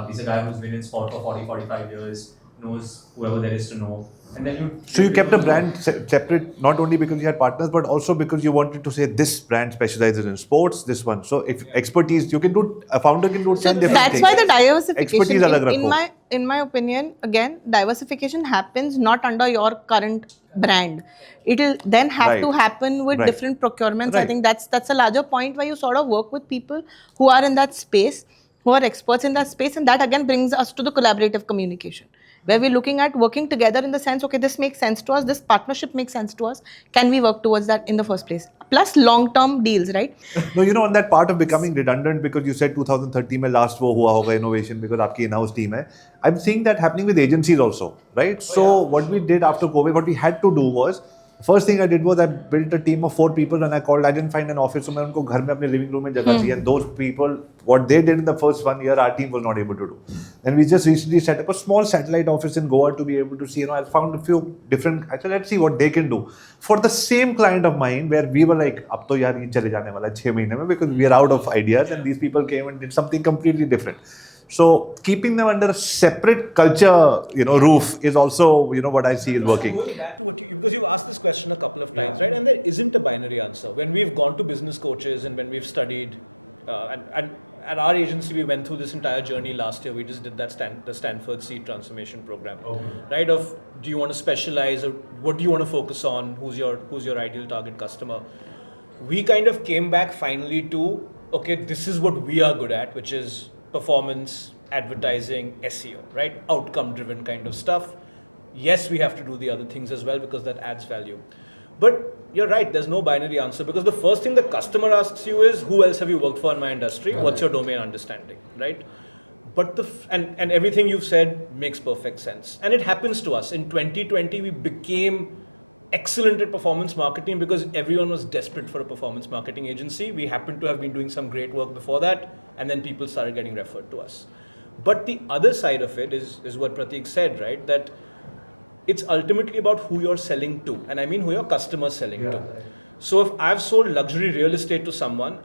he's a guy who's been in sport for 40-45 years, knows whoever there is to know. And then So you kept the brand separate, not only because you had partners, but also because you wanted to say this brand specializes in sports, this one. So if expertise, a founder can do 10 different That's things. why the diversification, Expertise alag rakho. in my opinion, again, diversification happens not under your current brand. It'll then have to happen with different procurements. I think that's a larger point where you sort of work with people who are in that space, who are experts in that space, and that again brings us to the collaborative communication, where we're looking at working together in the sense, okay, this makes sense to us, this partnership makes sense to us, can we work towards that in the first place? Plus long-term deals, right? No, on that part of becoming redundant, because you said 2030 mein last wo hua hoga innovation because aapki in-house team hai. I'm seeing that happening with agencies also, right? So what we did after COVID, what we had to do was, first thing I did was I built a team of 4 people and I didn't find an office, so I unko ghar mein apne living room mein jagah diya. And those people, what they did in the first 1 year, our team was not able to do. And we just recently set up a small satellite office in Goa to be able to see, I found a few different, I said, let's see what they can do. For the same client of mine, where we were like, ab to yaar ye chale jane wala 6 mahine mein, because we are out of ideas, and these people came and did something completely different. So keeping them under a separate culture, roof is also, what I see is working. Going back to because you've asked this question a couple of times, right? And there isn't a binary answer. When we've gone to business coaches and when we've studied, and at our agency, we went through this entire journey last year. We just did the Stanford Seed Transformation Program, right? Of do you want to specialize, or what do you want to focus on? Who's your ideal target customer? We kind of came back finally to, okay, this is what we are good at, which is performance, advertising, SEO, right? Outcome-driven kind of stuff. Yes, we have to do the other things as well because that adds value. But you're right, there's no binary answer, because the first thing the customer asks you is, who else have you worked for in my industry? What's your domain understanding, right? But and everything you've said makes perfect sense. And it happens to us. In 2020, we became excellent at performance marketing because everyone was desperate for a performance marketing agency. We happened to have been doing some great work before that, and then people started getting referred to us. But the other side of it is what Prateek said, right? That it's ultimately about who you're selling to, and I mean who your customer's selling to. Right. So if I've sold luxury real estate to someone,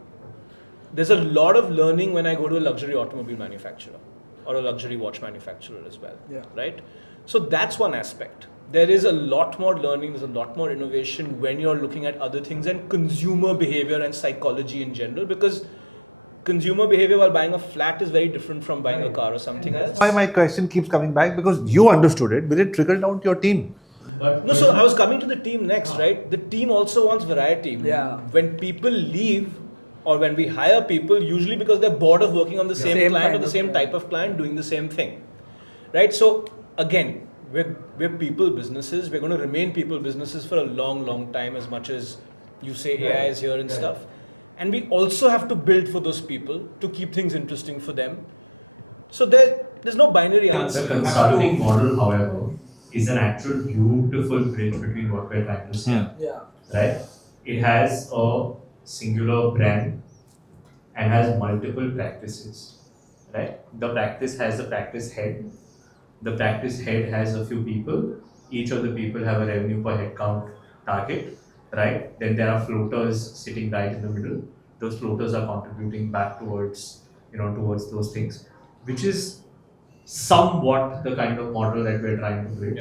there's a lot of learning when I go to a luxury automobile manufacturer or a luxury watch manufacturer as well, right? So that's one aspect. there is a lot more learning, there's a lot more innovation when you're looking at other things and consumer behavior and psychology in general, because consumer behavior while buying a flat is very different from buying a car or something else. That's why my question keeps coming back, because you understood it. Will it trickle down to your team? No, so I was coming to the team next, right? The team also wants variety. Yeah. When people leave or when we hire people, usually because they're bored of working on the same Same client kind or the of same client. type of client doing the same thing, right? So again, we're people businesses. We're going to remain people businesses for a long time, as much as you say AI is here and stuff. And we also have to build for those people to keep things interesting for them. So there's no binary answer. The consulting model, however, is an actual beautiful bridge between what we're trying to say. Yeah. Right? It has a singular brand and has multiple practices. Right? The practice has a practice head. The practice head has a few people. Each of the people have a revenue per head count target. Right? Then there are floaters sitting right in the middle. Those floaters are contributing back towards those things, which is somewhat the kind of model that we're trying to build,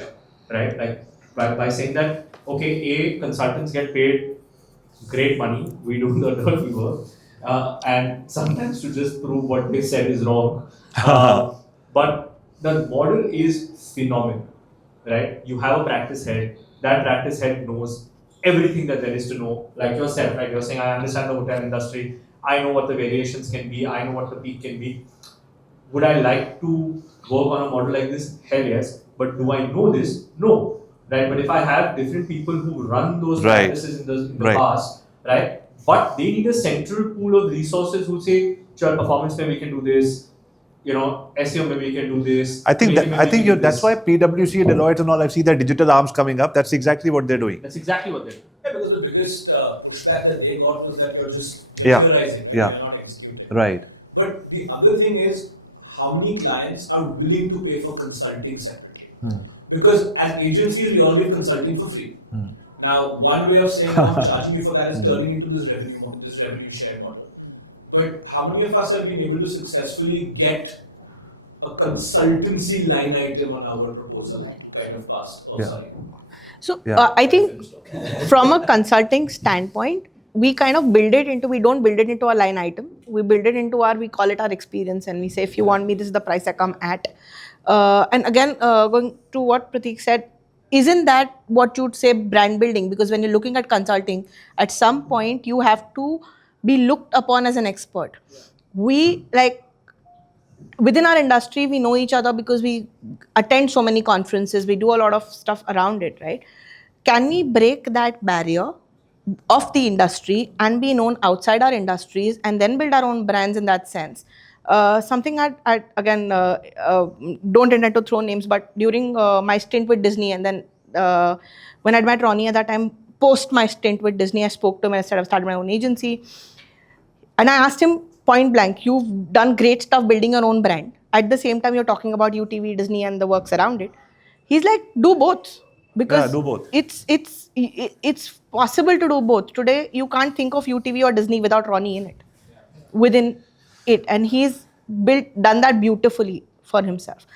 right? Like by saying that, okay, consultants get paid great money, we do the dirty work, and sometimes to just prove what they said is wrong. But the model is phenomenal, right? You have a practice head, that practice head knows everything that there is to know, like yourself, right? You're saying, I understand the hotel industry, I know what the variations can be, I know what the peak can be. Would I like to work on a model like this? Hell yes. But do I know this? No. Right? But if I have different people who run those practices in the past, right? But they need a central pool of resources who say, "Chal, performance maybe we can do this, SEO maybe we can do this." I think that's why PwC, Deloitte and all, I see their digital arms coming up. That's exactly what they're doing. That's exactly what they're doing. Yeah, because the biggest pushback that they got was that you're theorizing, right? Yeah. You're not executing. Right. But the other thing is, how many clients are willing to pay for consulting separately? Because as agencies, we all give consulting for free. Now, one way of saying, no, I'm charging you for that is turning into this revenue share model. But how many of us have been able to successfully get a consultancy line item on our proposal kind of passed? Oh, sorry. So I think from a consulting standpoint, we kind of we don't build it into a line item. We build it into we call it our experience, and we say, if you want me, this is the price I come at. And again, going to what Prateek said, isn't that what you'd say brand building? Because when you're looking at consulting, at some point you have to be looked upon as an expert. We within our industry, we know each other because we attend so many conferences, we do a lot of stuff around it, right? Can we break that barrier of the industry and be known outside our industries and then build our own brands in that sense? Something I again, don't intend to throw names, but during my stint with Disney, and then when I met Ronnie at that time, post my stint with Disney, I spoke to him and I said, I've started my own agency. And I asked him point blank, you've done great stuff building your own brand. At the same time, you're talking about UTV, Disney, and the works around it. He's like, do both. Because do both. It's possible to do both. Today, you can't think of UTV or Disney without Ronnie in it, within it. And he's done that beautifully for himself.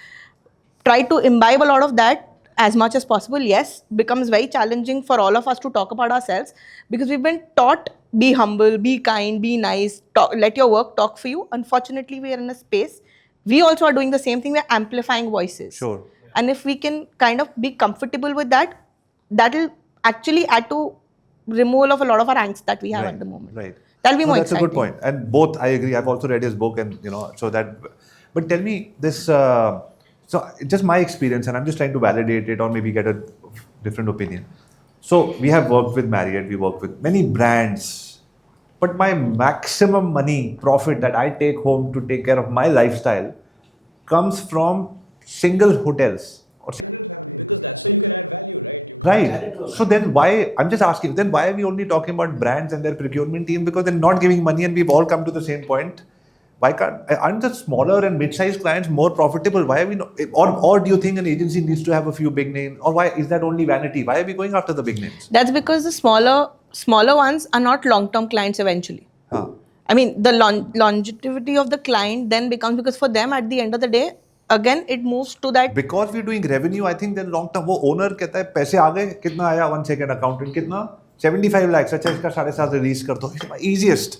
Try to imbibe a lot of that as much as possible. Yes, becomes very challenging for all of us to talk about ourselves because we've been taught, be humble, be kind, be nice, let your work talk for you. Unfortunately, we are in a space, we also are doing the same thing, we're amplifying voices. Sure. And if we can kind of be comfortable with that, that'll actually add to removal of a lot of our angst that we have at the moment. Right. That'll be more That's exciting. a good point. And both, I agree. I've also read his book, and so that. But tell me this. So just my experience, and I'm just trying to validate it or maybe get a different opinion. So we have worked with Marriott, we work with many brands, but my maximum money profit that I take home to take care of my lifestyle comes from single hotels. Because that's how you can add value, right? You can add it to a Right. So then why, I'm just asking, then why are we only talking about brands and their procurement team? Because they're not giving money and we've all come to the same point. Why aren't the smaller and mid-sized clients more profitable? Why are we not, or do you think an agency needs to have a few big names? Or why is that only vanity? Why are we going after the big names? That's because the smaller ones are not long-term clients eventually. Huh. I mean, the longevity of the client then becomes, because for them at the end of the day, again it moves to that. Because we're doing revenue, I think then long term वो owner कहता है पैसे आ गए कितना आया 1 second accountant कितना 75 lakhs अच्छा इसका 7.5 release कर दो, it's my easiest.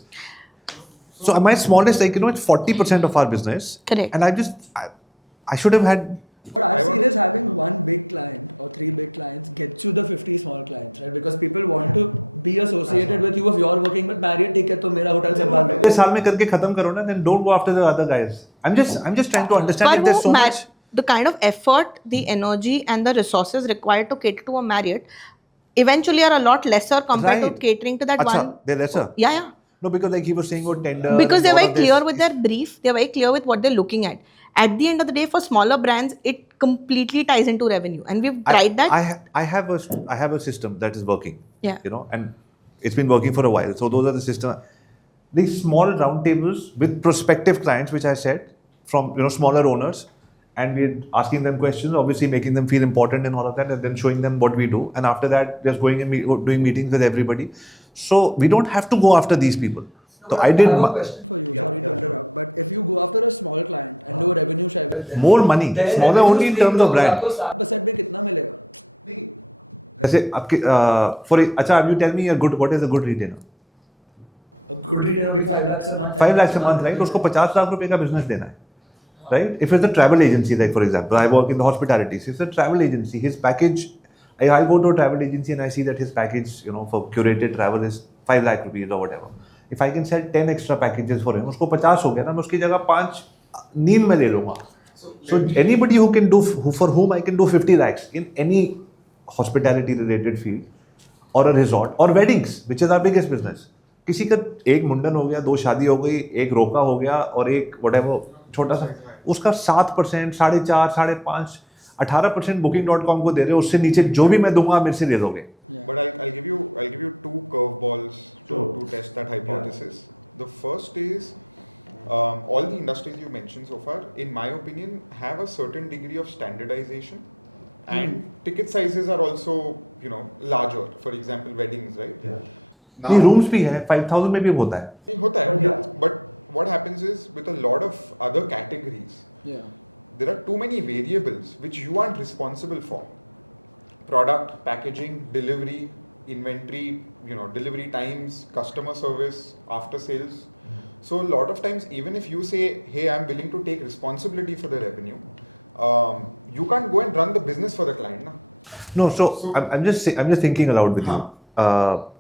So my smallest, like, it's 40% of our business. Correct. And I should have had. But I've seen is having one big client or 3 big clients gets you the 50 small clients, right? Because people want to be associated with you if you're working with Marriott, ठीक है तो मेरा hotel संभाल लो. पहले साल में करके खत्म करो ना, then don't go after the other guys. I'm just trying to understand But if there's so much. the kind of effort, the energy and the resources required to cater to a Marriott eventually are a lot lesser compared to Right. catering to that Achha, one. they're lesser. Yeah. No, because like he was saying about tender. Because and they're all very of this. clear with their brief, they're very clear with what they're looking at. At the end of the day, for smaller brands, it completely ties into revenue, and we've tried that. I have a system that is working. Yeah. And it's been working for a while. So those are the system. These small roundtables with prospective clients, which I said, from smaller owners, and we're asking them questions, obviously making them feel important and all of that, and then showing them what we do. And after that, just going and doing meetings with everybody. So we don't have to go after these people. So I did. I have a question for you. Sorry to interrupt, but if you go after a small client and do a revenue share with them, More money. then Smaller revenue only in stream terms of grows. brand. आपको 7% में कितना मिलेगा? जैसे आपके अच्छा, you tell me what is a good retailer? A good retailer will be 5 lakhs a month. 5 lakhs a month, right? उसको 50 लाख रुपए का business देना है, right? If it's a travel agency, like for example, I work in the hospitality. So it's a travel agency. His package, I go to a travel agency and I see that his package, for curated travel is 5 lakh rupees or whatever. If I can sell 10 extra packages for him, उसको 50 हो गया ना, मैं उसकी जगह 5 नींद में ले लूँगा. So anybody who can do, for whom I can do 50 lakhs in any hospitality related field or a resort or weddings, which is our biggest business. किसी का एक मुंडन हो गया, 2 शादी हो गई, एक रोका हो गया और एक whatever छोटा सा, उसका 7%, 4.5%, 5.5%, 18% booking.com को दे रहे हो, उससे नीचे जो भी मैं दूंगा मेरे से ले लोगे. But I'll give you 2 curveballs to test that hypothesis. The first is all the industries you mentioned so far, in my opinion, have a certain degree of standardization, and ticket sizes are also larger. For example, weddings, right? नहीं, rooms भी है, 5,000 में भी होता है. होता है. But what happens is with a lot of other categories, there are too many variables which you aren't responsible for. Product, packaging, delivery, inventory, delivery times, customer service, after sales. So a lot of times, even if you say, hey, I'm willing to take responsibility for the revenue, you can't go and run the business for the client. Na? No, so I'm just thinking aloud with you.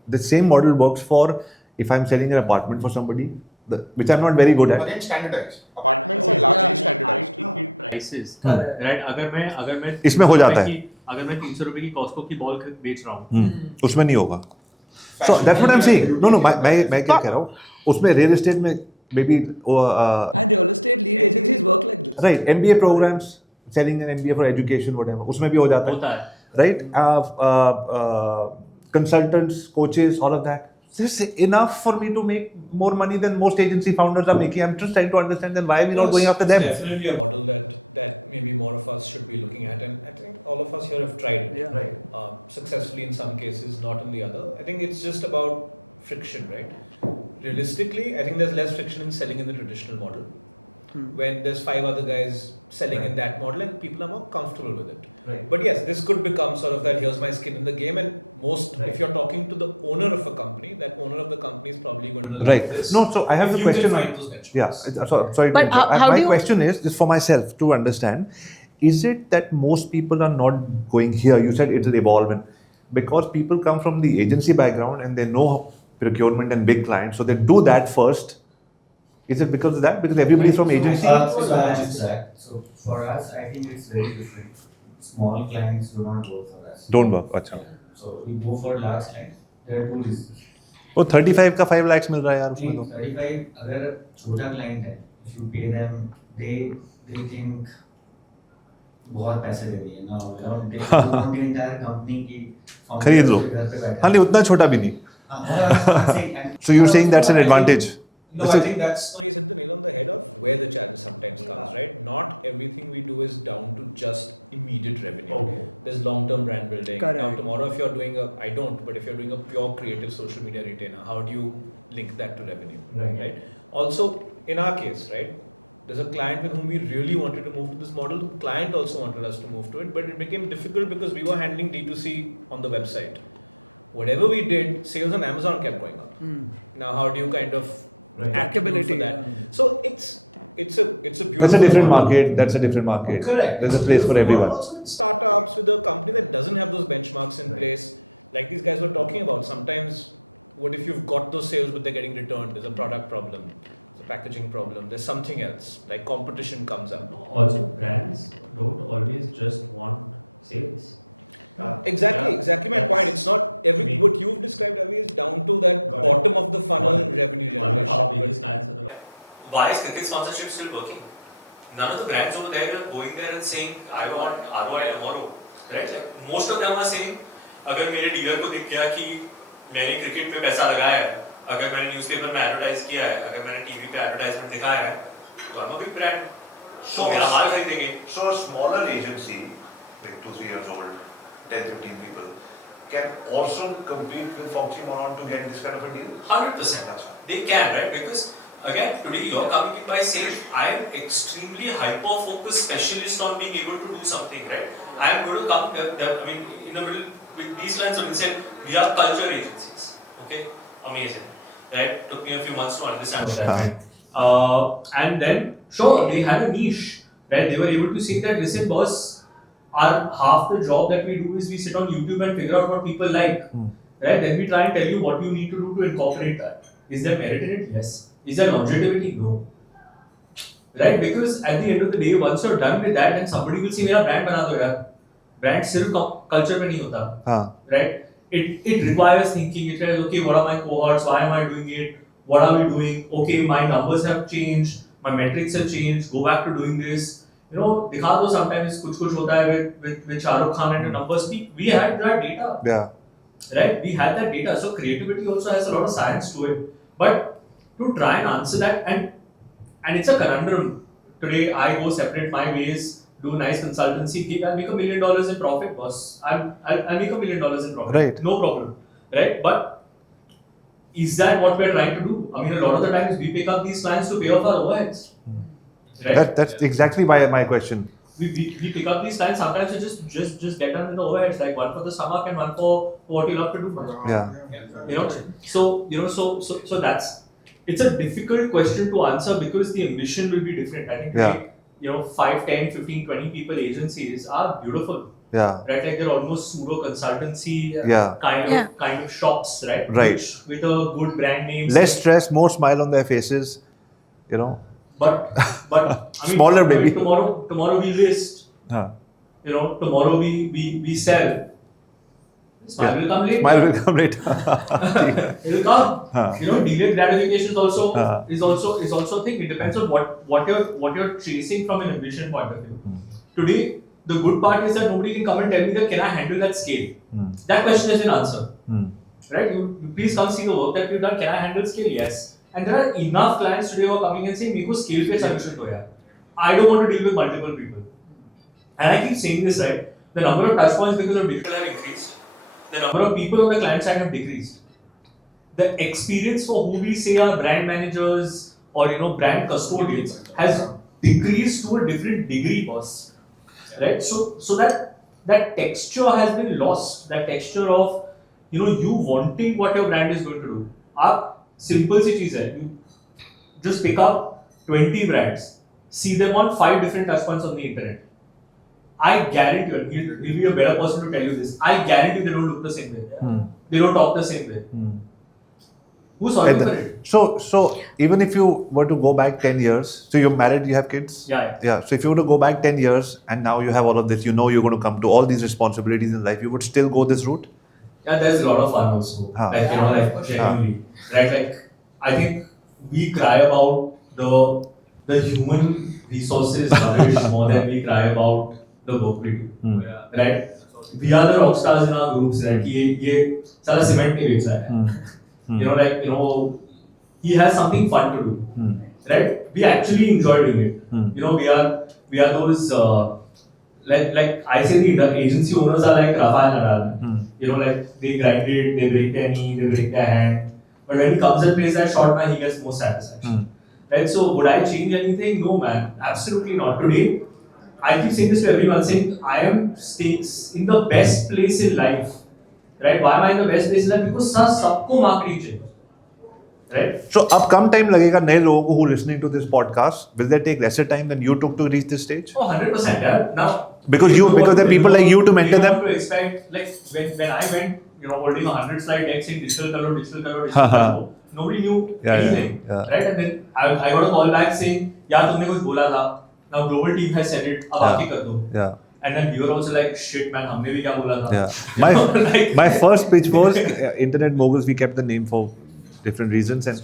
The same model works for if I'm selling an apartment for somebody, which I'm not very good at. Again, standardized. Apartments are largely standardized. ticket prices, right? अगर मैं इसमें हो जाता है. अगर मैं 300 रुपए की कॉस्को की बॉल बेच रहा हूँ, उसमें नहीं होगा. So that's what I'm saying. No, मैं क्या कह रहा हूँ? उसमें real estate में maybe And real estate lead agencies work like this. right, MBA programs, selling an MBA for education, whatever, उसमें भी हो जाता है. Right? Consultants, coaches, all of that. This is enough for me to make more money than most agency founders are making. I'm just trying to understand then why are we not going after them? It's definitely a model that maybe more of us should be looking at, and I think all of us here have tried it. Yeah. Right. Successfully in some cases, not in the other. I think it's just about friction, right? Realistically, I think there's less friction in selling in the traditional model. When there's 5 other guys selling in that model and people are more comfortable with it. Right. But yes, this could become sort of that, here's my skin in the game, and if you're talking to the owner of a company, that owner of the company is probably going to Right. like this. No, so I have the You question. can find those benchmarks. Yeah, sorry. But how my do you- question is just for myself to understand: is it that most people are not going here? You said it'll evolve, and because people come from the agency background and they know procurement and big clients, so they do that first. Is it because of that? Because everybody's from agency? So for us, I think it's very different. Small clients do not work for us. Don't work. अच्छा. So we go for large clients. There are 2 reasons. वो 35 का 5 lakhs मिल रहा है यार उसमें तो. 35 अगर छोटा client है, if you pay them, they think बहुत पैसे दे दिए ना, they want the entire company की खरीद लो. घर पे बैठे. हाँ नहीं उतना छोटा भी नहीं. So you're saying that's an advantage? No, I think that's you hit the nail on the head of where the challenge sometimes comes, right? Not everything we do is down to just immediate revenue. There's long-term brand building. Correct. Now tomorrow if you're doing but if you're doing a pure creative social media retainer, how do you link that to revenue? Right? Also, in our case, right, There's a client with whom we really wanted to move to this model. The client also wanted us to move to it, but it became difficult because we were handling D2C on the website. Whatever we did, sales on Amazon kept going up. Now, how do you kind of attribute for that? So it's a beautiful. That's a different model. market. That's a different market. Correct. There's a place for everyone. Also with startups, with a company that doesn't have those benchmarks in place, like these guys were talking about. Sometimes, what if you've got those sales but they're getting returned? There's a product problem, there's a packaging problem, there's something else, like competition comes up. Also, brands don't always just want sales. Exactly my point. It's not what you've described, Avi, is down to that bottom of the funnel revenue One of our generation. biggest clients are the. Why is cricket sponsorship still working? None of the brands over there are going there and saying, I want ROI tomorrow. Right? Like, most of them are saying, अगर मेरे dealer को दिख गया कि मैंने cricket पे पैसा लगाया है, अगर मैंने न्यूज़पेपर में एडवर्टाइज किया है, अगर मैंने टीवी पे एडवर्टाइजमेंट दिखाया है, तो I'm a big brand. So मेरा माल खरीदेंगे. So a smaller agency, like 2-3 years old, 10-15 people, can also compete with Foxy Moron to get this kind of a deal? 100%. They can, right? Because again, today you're coming in by saying, I am extremely hyper-focused specialist on being able to do something, right? I am going to come, in the middle with these clients, when said, we are culture agencies, okay? Amazing, right? Took me a few months to understand that, right? And then, sure, they had a niche, right? They were able to say that, listen, boss, half the job that we do is we sit on YouTube and figure out what people like, right? Then we try and tell you what you need to do to incorporate that. Is there merit in it? Yes. Is there longevity? No. Right? Because at the end of the day, once you're done with that, then somebody will say, "Mera brand bana do yaar." Brand still culture mein nahi hota. Right? It requires thinking. It says, okay, what are my cohorts? Why am I doing it? What are we doing? Okay, my numbers have changed. My metrics have changed. Go back to doing this. You know, दिखा दो sometimes कुछ होता है with Shah Rukh Khan and the numbers speak. We had that data. Yeah. Right? We had that data. So creativity also has a lot of science to it. But to try and answer that, and it's a conundrum. Today I go separate my ways, do a nice consultancy gig, I'll make $1 million in profit, boss. I'll make $1 million in profit. Right. No problem. Right? But is that what we're trying to do? I mean, a lot of the times we pick up these clients to pay off our overheads. Right? That's exactly why my question. We pick up these clients sometimes to just get done in the overheads, like one for the stomach and one for what you love to do. Yeah. So that's, it's a difficult question to answer because the ambition will be different. I think today, 5, 10, 15, 20 people agencies are beautiful. Yeah. Right, like they're almost pseudo consultancy kind of shops, right? Right. With a good brand name. Less stress, more smile on their faces, But I mean, smaller maybe. Tomorrow we list. Tomorrow we sell. Smile will come later. Smile will come later. It will come. Delayed gratification is also a thing. It depends on what you're chasing from an ambition point of view. Today, the good part is that nobody can come and tell me that can I handle that scale. That question has been answered. Right? You please come see the work that we've done. Can I handle scale? Yes. And there are enough clients today who are coming and saying, "Meko scale pe solution do yaar. I don't want to deal with multiple people." And I keep saying this, right? The number of touch points because of digital have increased. The number of people on the client side have decreased. The experience for who we say are brand managers or brand custodians has decreased to a different degree, boss. Right? So that texture has been lost. That texture of you wanting what your brand is going to do. Simple सी चीज है. You just pick up 20 brands, see them on 5 different touchpoints on the internet. I guarantee you, and he'll be a better person to tell you this. I guarantee they don't look the same way. They don't talk the same way. Who's sorry for it? So even if you were to go back 10 years, so you're married, you have kids? Yeah. So if you were to go back 10 years and now you have all of this, you're going to come to all these responsibilities in life, you would still go this route? Yeah, there's a lot of fun also. Genuinely. Right? Like, I think we cry about the human resources rubbish more than we cry about the work we do. Right? We are the rock stars in our groups, right? Ye sala cement nahi becha hai. He has something fun to do. Right? We actually enjoy doing it. We are those like I say the agency owners are like Rafael Nadal. Like they grind it, they break their knee, they break their hand. But when he comes and plays that shot, he gets more satisfaction. Right? So would I change anything? No, man, absolutely not. Today, I keep saying this to everyone, saying I am in the best place in life. Right? Why am I in the best place in life? Because सबको marketing चाहिए. Right? So अब कम time लगेगा नए लोगों को who listening to this podcast, will they take lesser time than you took to reach this stage? Oh, 100%. Yeah. Now Because there are people like you to mentor them. To expect, like when I went, holding 100 slide deck saying digital color, nobody knew anything, right? And then I got a call back saying, "यार तुमने कुछ बोला था." Now global team has said it. अब आके कर दो. Yeah. And then we were also like, "Shit, man, हमने भी क्या बोला था?" Yeah. My first pitch was Internet Moguls. We kept the name for different reasons, and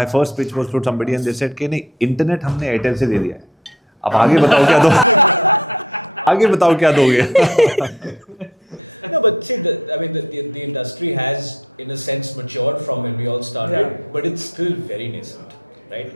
my first pitch was to somebody, and they said कि नहीं internet हमने Airtel से ले लिया है. अब आगे बताओ क्या दो. आगे बताओ क्या दोगे. No, but see, the industry has, in a sense, matured from when we all started, but it's still very nascent, right?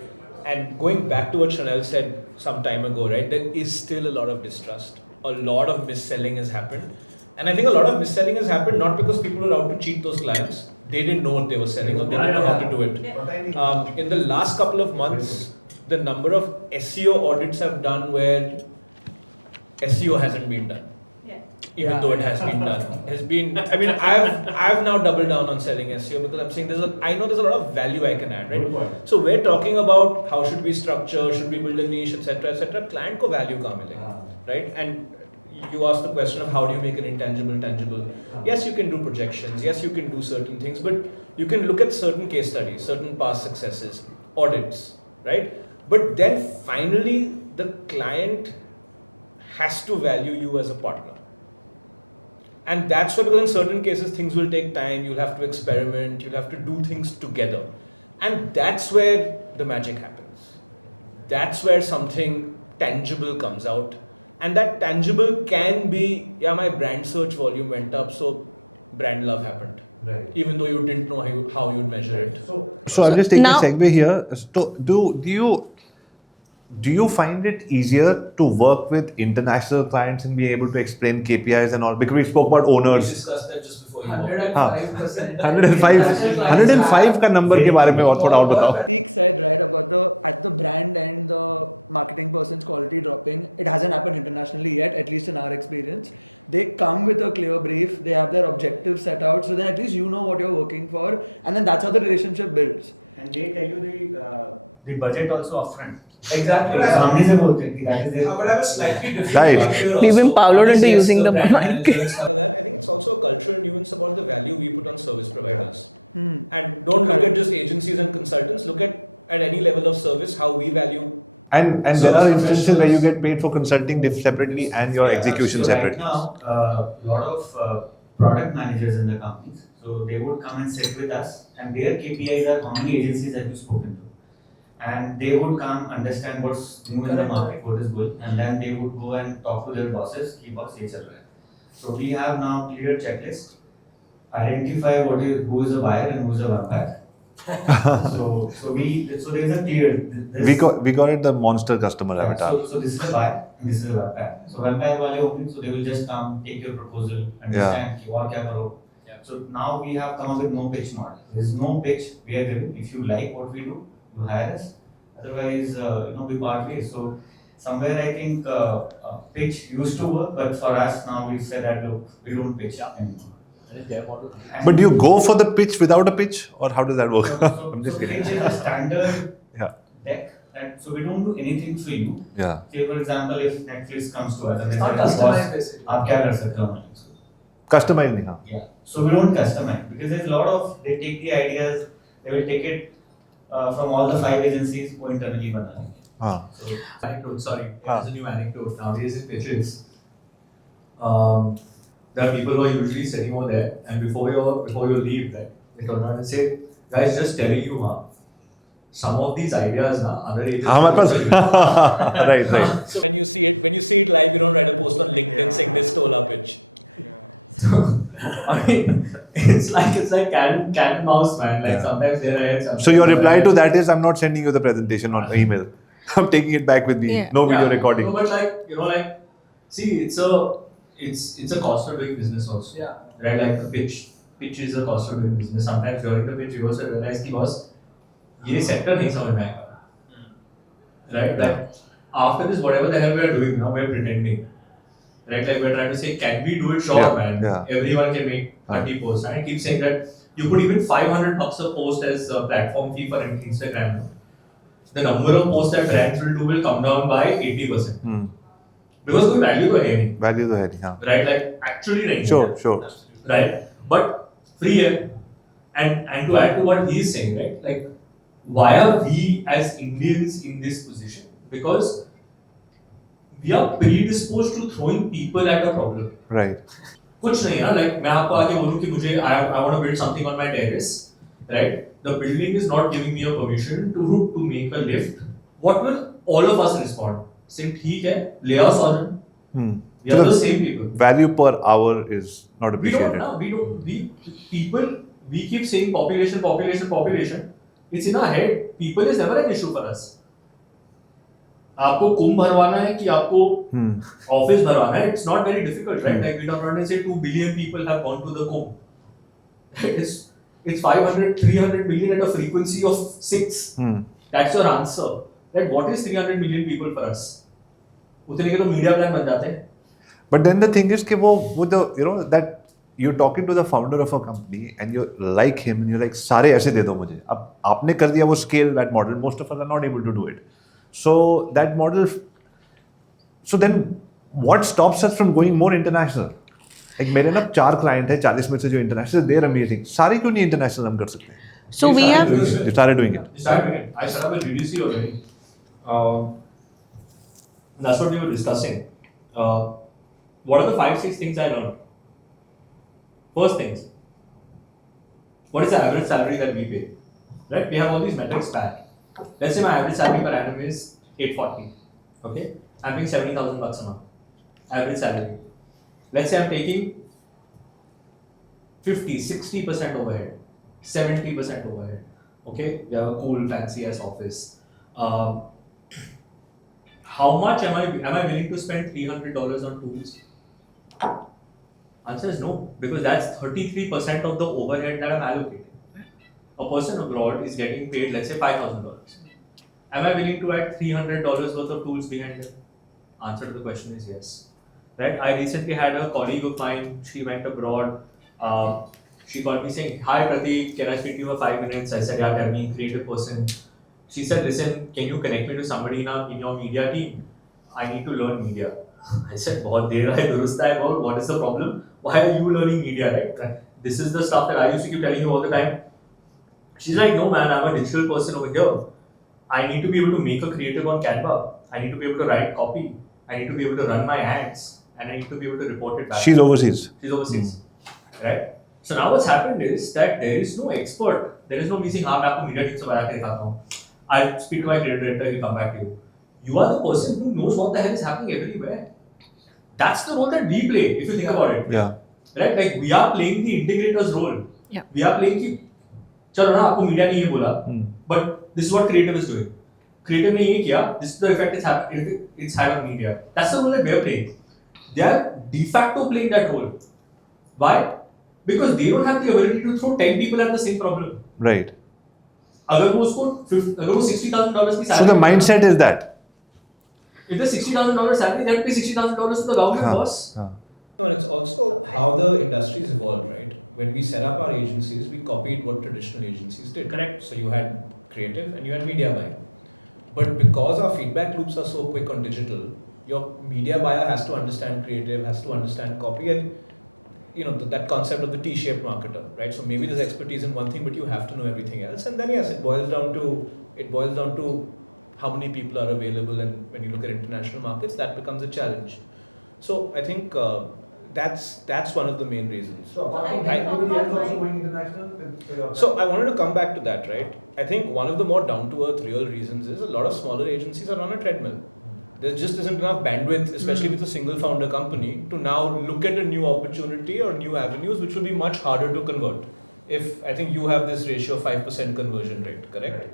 And going back to what Chanel said some time ago, right, there is still a lot of distrust. A lot of mis-selling has happened. And I think a lot of mis-selling has happened not because people were out to cheat those clients. They didn't know what they were selling or they didn't know how to do it. In the last couple of months, the number of SEO audits have done where SEO hasn't been done. Even though it has been done, I've now doubled down on selling SEO because I'm saying I know there's a lot of value I can add, right? So we're talking about how should we structure, should we build a niche, etc. Client ko value kahan milega, right? And you asked the question of how do you make an intangible tangible. Yes, you can do projections. Yes, you can do certain things, but you can look at certain case studies, certain past successes, audits, right? But then finally, the client has to value you as a partner. And that's why, because in certain cases, things will take time, you'll have to experiment, you'll have to do things together. And that's where the magic happens. That's where something tangible comes out. And that tangible can be, my brand search volume went up, so brand love happened. Right. Even though you didn't know how you'd measure it. So I'm just taking now- a segue here. So do you find it easier to work with international clients and be able to explain KPIs and all? Because we spoke about We owners. discussed that just before you 105%. 105 का number के बारे में और थोड़ा और बताओ. Teek said right about the brand and the marketing person's quality dropping. It hasn't happened internationally yet, at least in our experience. They come with a clear brief. They have their objectives set out, so then at least you know what you're working for, and then that's how the relationship builds. And they tell you the budget also upfront. Exactly. सामने से बोलते हैं कि that is it. I would have a slightly different Right. culture We've been also. pallowed into Yes, using the brand mic. managers, I think it's also a cultural nuance about the value we put on service providers. And don't look at just agencies and consultants. Look at any level of service, how we value. And there are instances where you get paid for consulting separately and your execution So separately. Right now, a lot of product managers in the companies, so they would come and sit with us, and their KPIs are how many agencies have you spoken to, and they would come understand what's new in the market, what is good, and then they would go and talk to their bosses, key boss, ये चल रहा है. So we have now clear checklist, identify who is a buyer and who is a vampire. so there is a clear. We got it the monster customer avatar. So this is a buyer and this is a vampire. So vampire wale hoंगे, so they will just come, take your proposal, understand कि और क्या करो. So now we have come up with no pitch model. There is no pitch we are giving. If you like what we do, you hire us. Otherwise, we part ways. So somewhere I think pitch used to work, but for us now we said that look, we don't pitch anymore. And But do you go for the pitch without a pitch, or how does that work? so I'm just kidding. pitch is a standard Yeah. deck. So we don't do anything for you. Yeah. Say for example, if Netflix comes to us and they It's not say, customized "Boss, basically." आप क्या कर सकते हो हमारे लिए?" Customize नहीं हाँ. Yeah. So we don't customize because there's a lot of they take the ideas, they will take it from all the 5 agencies who internally bana देंगे. हाँ. So, anecdote, sorry, Ah. there's a new anecdote. Nowadays in pitches, there are people who are usually sitting over there, and before you leave, right, they turn around and say, guys, just telling you, some of these ideas, other agencies. हमारे पास also right. So when you see it live, you don't write a post on LinkedIn saying this stole our pitch. I mean, it's like cat and mouse, man. Like Yeah. sometimes they're right. Sometimes So your they're reply right. to that is, I'm not sending you the presentation on email. I'm taking it back with me. Yeah. No video Yeah. recording. No, but see, it's a cost of doing business also. Yeah. Right, like the pitch is a cost of doing business. Sometimes during the pitch, you also realize कि boss, ये sector नहीं समझ में आएगा. right? Like after this, whatever the hell we are doing now, we're pretending, right? Like we're trying to say, can we do it? Sure, Yeah, man. yeah. Everyone can make 30 posts. And I keep saying that you put even $500 a post as a platform fee for Instagram. The number of posts that brands will do will come down by 80%. Because कोई value तो है नहीं. Value तो है नहीं, हाँ. Right? Like actually नहीं. Sure. Right? But free है. And to add to what he's saying, right? Like, why are we as Indians in this position? Because we are predisposed to throwing people at a problem. Right. कुछ नहीं है, like मैं आपको आके बोलूँ कि मुझे I want to build something on my terrace, right? The building is not giving me a permission to make a lift. What will all of us respond? Say ठीक है, lay us on. We are the same people. Value per hour is not appreciated. We keep saying population. It's in our head. People is never an issue for us. आपको कुंभ भरवाना है कि आपको office भरवाना है, it's not very difficult, right? Like we don't say 2 billion people have gone to the kumbh. It's 500, 300 million at a frequency of 6. That's your answer. Right? What is 300 million people for us? उतने के तो media plan बन जाते हैं. But then the thing is कि वो the you know that you're talking to the founder of a company and you like him and you're like सारे ऐसे दे दो मुझे. अब आपने कर दिया वो scale that model. Most of us are not able to do it. So that model. So then what stops us from going more international? Like मेरे ना 4 client है 40 में से जो international, they're amazing. सारे क्यों नहीं international हम कर सकते हैं? So we have. You started doing it. I set up a BDC already. That's what we were discussing. What are the 5-6 things I learned? First things. What is the average salary that we pay? Right? We have all these metrics back. Let's say my average salary per annum is 840. Okay? I'm paying $70,000 a month. Average salary. Let's say I'm taking 50-60% overhead, 70% overhead. Okay? We have a cool, fancy ass office. How much am I willing to spend $300 on tools? Answer is no, because that's 33% of the overhead that I'm allocating. A person abroad is getting paid, let's say $5,000. Am I willing to add $300 worth of tools behind it? Answer to the question is yes. Right? I recently had a colleague of mine, she went abroad. She called me saying, "Hi Pratik, can I speak to you for 5 minutes?" I said, "Yeah, tell me, creative person." She said, "Listen, can you connect me to somebody in your media team? I need to learn media." I said, "बहुत देर है, दुरुस्त है, what is the problem? Why are you learning media, right? This is the stuff that I used to keep telling you all the time." She's like, "No man, I'm a digital person over here. I need to be able to make a creative on Canva. I need to be able to write copy. I need to be able to run my ads. And I need to be able to report it back." She's overseas. Right? So now what's happened is that there is no expert. There is no me saying, "हाँ मैं आपको media team से बना के दिखाता हूँ. I'll speak to my creative director, he'll come back to you." You are the person who knows what the hell is happening everywhere. That's the role that we play, if you think about it. Yeah. Right? Like we are playing the integrator's role. Yeah. We are playing कि चलो ना आपको media ने ये बोला, but this is what creative is doing. Creative ने ये किया, this is the effect it's had on media. That's the role that we are playing. They are de facto playing that role. Why? Because they don't have the ability to throw 10 people at the same problem. Right. अगर वो $60,000 की salary. So the mindset is that. If the $60,000 salary, they have to pay $60,000 to the government, boss. No, and it's also how the industry's evolved, right? When we set up our agencies, we copied what traditional agencies did. Correct. So you had creative and you had media buying. But because our feedback loops are so quick on digital, your media buyer has to understand creative, has to understand copy, and that concept of the T-shaped marketer, right? So maybe there's expertise in one thing, but you have to know everything else. And then yes, it boils down to how many people are available, and when you look at international markets, that becomes a challenge. So I think that's one of the main reasons. So I wanted to come back to that, right? I think one of the more down-to-earth real reasons is a lot of smaller agencies are on a treadmill. There just isn't enough bandwidth, especially with a single founder company, to now look at a new opportunity or new avenues, which will be much harder to convert. If I think you have this ratio of 5% conversion rate, correct? Right.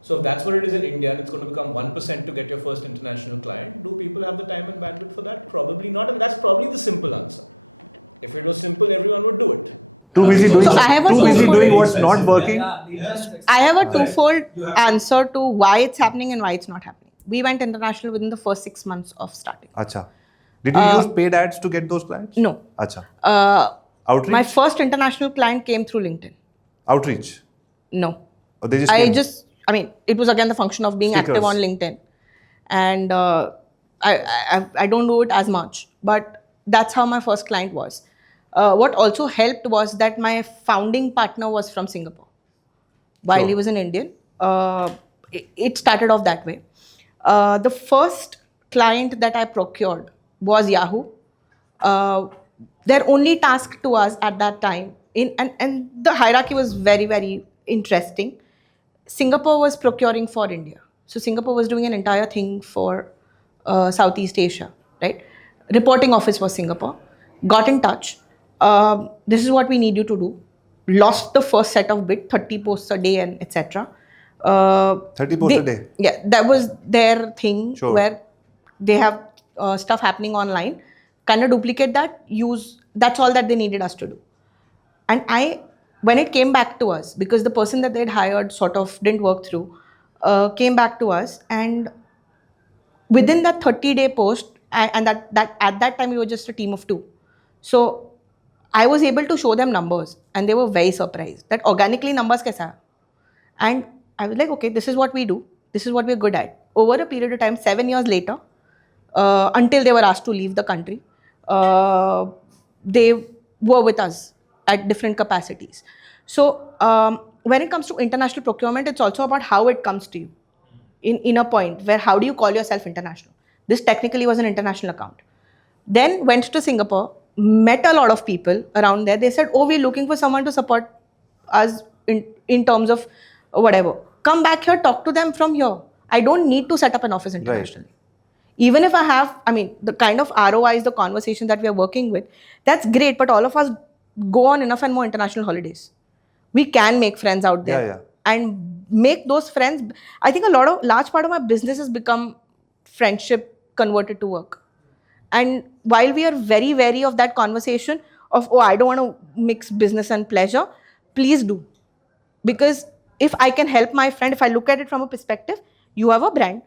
So if that's what it is in India and it's going to become 1% to get your first international client, do people have the time and bandwidth for that? Probably not, and that's probably the simple answer. If it was simple, everyone would do it. Too busy doing what's not working. I have a twofold answer to why it's happening and why it's not happening. We went international within the first 6 months of starting. Acha. Did you use paid ads to get those clients? No. Acha. My Outreach? first international client came through LinkedIn. Outreach? No. Or they just came? It was again the function of being active Stickers. on LinkedIn. And I don't do it as much, but that's how my first client was. What also helped was that my founding partner was from Singapore. While Sure. he was an Indian, it started off that way. The first client that I procured was Yahoo. Their only task to us at that time, and the hierarchy was very, very interesting. Singapore was procuring for India. So Singapore was doing an entire thing for Southeast Asia, right? Reporting office was Singapore. Got in touch. This is what we need you to do. Lost the first set of bid, 30 posts a day and etc. 30 posts a day? Yeah, that was their thing. Sure. Where they have stuff happening online. Kind of duplicate that, use, that's all that they needed us to do. And when it came back to us, because the person that they'd hired sort of didn't work through, came back to us, and within that 30-day post, and that at that time we were just a team of 2. So I was able to show them numbers, and they were very surprised that organically numbers kaisa hai? And I was like, okay, this is what we do. This is what we're good at. Over a period of time, 7 years later, until they were asked to leave the country, they were with us at different capacities. So when it comes to international procurement, it's also about how it comes to you. In a point where how do you call yourself international? This technically was an international account. Then went to Singapore, met a lot of people around there. They said, oh, we're looking for someone to support us in terms of whatever. Come back here, talk to them from here. I don't need to set up an office internationally. Right. Even if I have, the kind of ROIs, the conversation that we are working with, that's great, but all of us go on enough and more international holidays. We can make friends out there. And make those friends. I think large part of my business has become friendship converted to work. And while we are very wary of that conversation of, oh, I don't want to mix business and pleasure, please do. Because if I can help my friend, if I look at it from a perspective, you have a brand,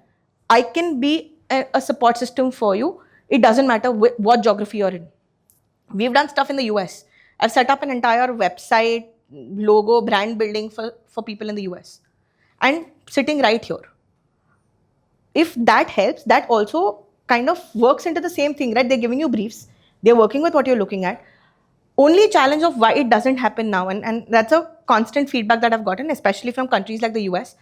I can be a support system for you. It doesn't matter what geography you're in. We've done stuff in the US. I've set up an entire website, logo, brand building for people in the US. And sitting right here. If that helps, that also kind of works into the same thing, right? They're giving you briefs. They're working with what you're looking at. Only challenge of why it doesn't happen now, and that's a constant feedback that I've gotten, especially from countries like the US,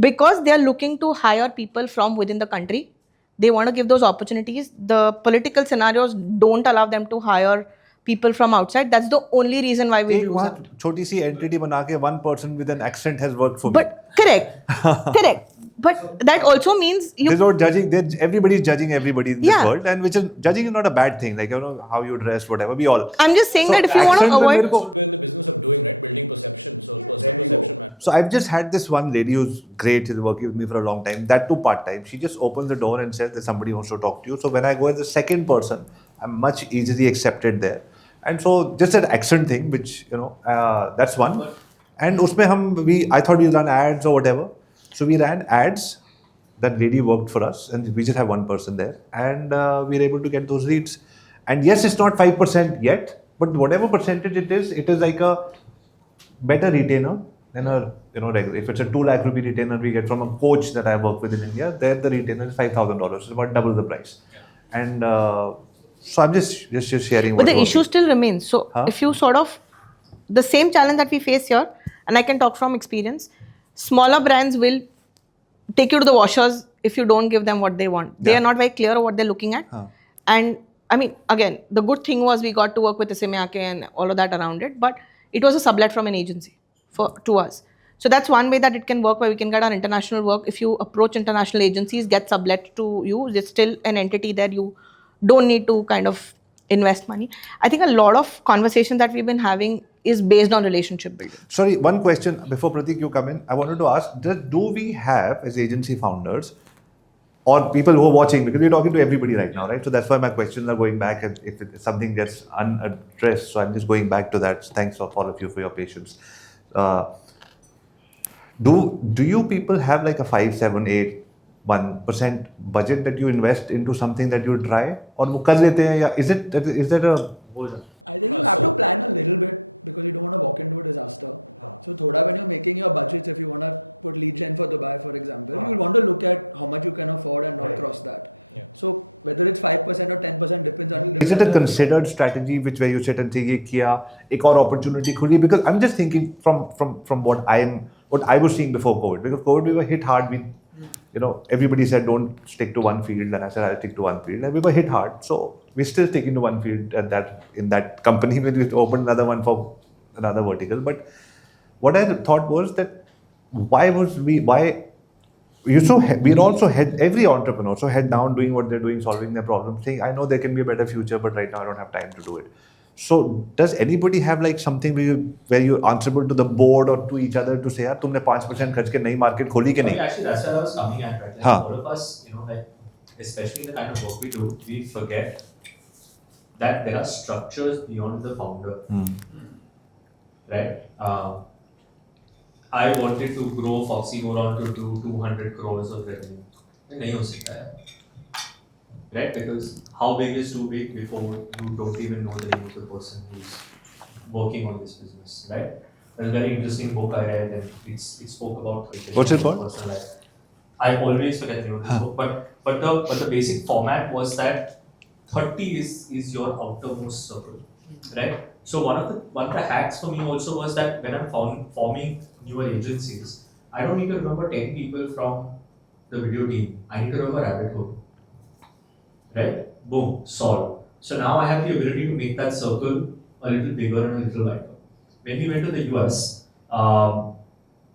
because they're looking to hire people from within the country. They want to give those opportunities. The political scenarios don't allow them to hire people from outside. That's the only reason why we lose out. Choti si entity bana ke one person with an accent has worked for me. But correct. But that also means there's no judging. Everybody's judging everybody in this world, and which is judging is not a bad thing. Like, how you dress, whatever. We all. I'm just saying that if you want to avoid. We're in the business of doing, right, building perception. So personal perception matters. So I've just had this one lady who's great. She's working with me for a long time. That too part-time. She just opens the door and says that somebody wants to talk to you. So when I go as the second person, I'm much easily accepted there. And so just that accent thing, which that's one. And usme I thought we run ads or whatever. So we ran ads. That lady worked for us, and we just have one person there, and we were able to get those leads. And yes, it's not 5% yet, but whatever percentage it is like a better retainer than a regular. If it's a 2 lakh rupee retainer we get from a coach that I work with in India, there the retainer is $5,000. It's about double the price. And so I'm just sharing. But the issue still remains. So if you the same challenge that we face here, and I can talk from experience, smaller brands will take you to the washers if you don't give them what they want. They are not very clear of what they're looking at. And again, the good thing was we got to work with Isime and all of that around it, but it was a sublet from an agency to us. So that's one way that it can work, where we can get our international work. If you approach international agencies, get sublet to you, there's still an entity there. You don't need to kind of invest money. I think a lot of conversation that we've been having is based on relationship building. Sorry, one question before Pratik you come in. I wanted to ask, do we have, as agency founders, or people who are watching, because we're talking to everybody right now, right? So that's why my questions are going back, and if something gets unaddressed, so I'm just going back to that. Thanks for all of you for your patience. Do you people have like a 5, 7, 8 1% budget that you invest into something that you try, और वो कर लेते हैं, या is that a I think you have to plan a little bit because you don't want to walk into a disaster. So thoda when you're making your budgets, if you want to put lead gen for Dubai, for example, you'll want to look at how much you can afford and not cross that. Yeah. So whether it's 5% or 10% depends on. Is it a considered strategy where you sit and say ये किया, एक और opportunity खुली? Because I'm just thinking from what I was seeing before COVID. Because COVID we were hit hard. Everybody said don't stick to one field, and I said I'll stick to one field, and we were hit hard. So we're still sticking to one field in that company when we opened another one for another vertical. But what I thought was that we're also every entrepreneur so head down doing what they're doing, solving their problems, saying I know there can be a better future, but right now I don't have time to do it. So does anybody have like something where you're answerable to the board or to each other to say यार तुमने 5% खर्च के नई market खोली कि नहीं? Actually, that's what I was coming at, right? Like all of us, like especially the kind of work we do, we forget that there are structures beyond the founder, right? I wanted to grow Foxy Moron to do 200 crores of revenue. नहीं हो सकता है. Right? Because how big is too big before you don't even know the name of the person who's working on this business, right? There's a very interesting book I read, and it spoke about What's it called? Personal life. I always forget the name of this book, but the basic format was that 30 is your outermost circle, right? So one of the hacks for me also was that when I'm forming newer agencies, I don't need to remember 10 people from the video team. I need to remember rabbit hole. Right? Boom, solved. So now I have the ability to make that circle a little bigger and a little wider. When we went to the US,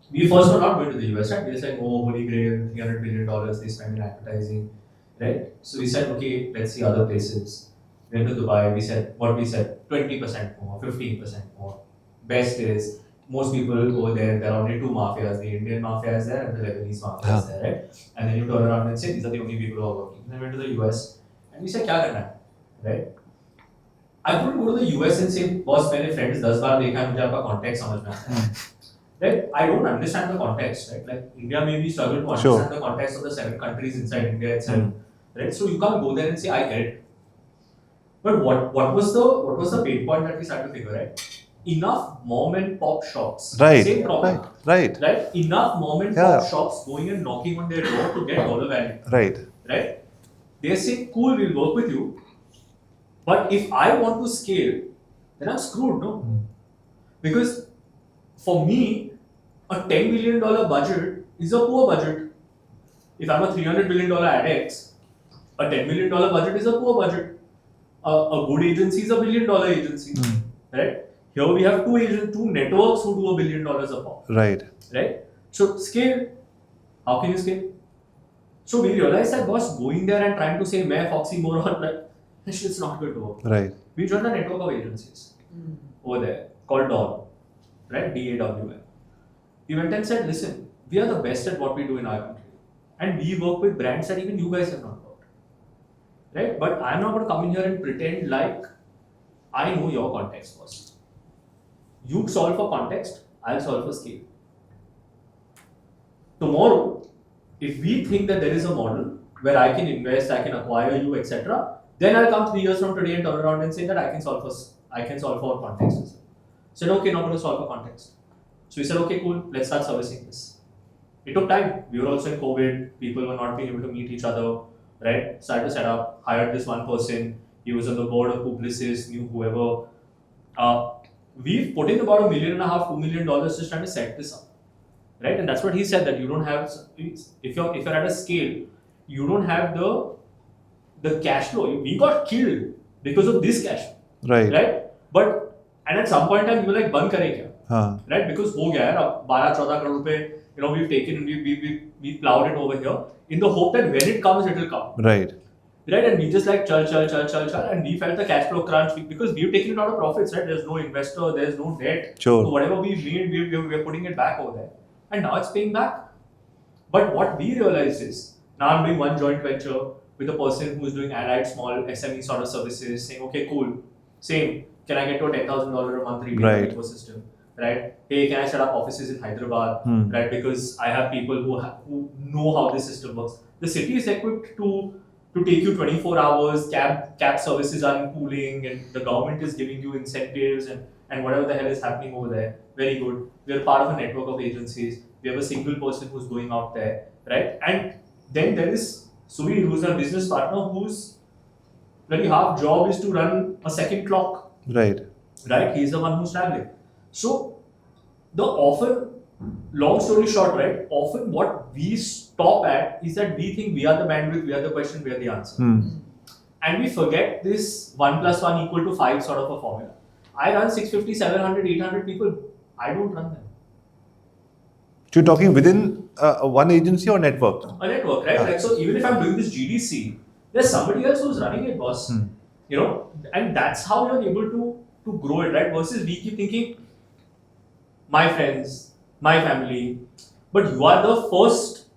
we first were not going to the US, right? We were saying, oh, holy grail, $300 billion they spend in advertising, right? So we said, okay, let's see other places. We went to Dubai, we said 20% more, 15% more. Best is, most people go there, there are only two mafias, the Indian mafia is there and the Lebanese mafia is there, right? And then you turn around and say, these are the only people who are working. Then we went to the US, and we said, क्या करना है, right? I couldn't go to the US and say, boss, मैंने friends 10 बार देखा है, मुझे आपका context समझ में आता है, right? I don't understand the context, right? Like India may be struggle to understand the context of the 7 countries inside India itself, right? So you can't go there and say, I get it. But what was the pain point that we started to figure, right? Enough mom and pop shops, same problem, right? Enough mom and pop shops going and knocking on their door to get dollar value, right? They say, cool, we'll work with you. But if I want to scale, then I'm screwed, no? Because for me, a $10 million budget is a poor budget. If I'm a $300 billion AdX, a $10 million budget is a poor budget. A good agency is a $1 billion agency, right? Here we have two networks who do $1 billion a pop. Right. So scale, how can you scale? So we realized that boss going there and trying to say मैं Foxy Moron, like this shit's not going to work. Right. We joined a network of agencies over there called Dawn, right? DAWN. We went and said, listen, we are the best at what we do in our country, and we work with brands that even you guys have not worked, right? But I'm not going to come in here and pretend like I know your context first. You solve for context, I'll solve for scale. Tomorrow, if we think that there is a model where I can invest, I can acquire you, etc., then I'll come 3 years from today and turn around and say that I can solve for context as well. Said, okay, not going to solve for context. So we said, okay, cool, let's start servicing this. It took time. We were also in COVID. People were not being able to meet each other, right? Started to set up, hired this one person. He was on the board of Publicis, knew whoever. We've put in about $1.5 million, $2 million just trying to set this up. Right, and that's what he said, that you don't have, if you're at a scale, you don't have the cash flow. We got killed because of this cash flow. Right? But and at some point in time you were like, बंद करें क्या? Right? Because हो गया है, 12-14 crore रुपए, we've taken, we plowed it over here in the hope that when it comes, it will come. Right, and we just like chal, and we felt the cash flow crunch because we've taken it out of profits, right? There's no investor, there's no debt. Sure. So whatever we made, we're putting it back over there. And now it's paying back. But what we realized is, now I'm doing one joint venture with a person who is doing allied small SME sort of services, saying, okay, cool, same, can I get to a $10,000 a month retail ecosystem? right? Hey, can I set up offices in Hyderabad, right? Because I have people who know how this system works. The city is equipped to take you 24 hours. Cab services are in pooling, and the government is giving you incentives and whatever the hell is happening over there. Very good. We're part of a network of agencies. We have a single person who's going out there, right? And then there is Suvir, who's a business partner whose very half job is to run a second clock. Right. Right? He's the one who's traveling. So long story short, right? Often what we stop at is that we think we are the bandwidth, we are the question, we are the answer. And we forget this 1 + 1 = 5 sort of a formula. I run 650, 700, 800 people. I don't run them. So you're talking within one agency or network? A network, right? Like, so even if I'm doing this GDC, there's somebody else who's running it, boss. You know, and that's how you're able to grow it, right? Versus we keep thinking, my friends, my family, but you are the first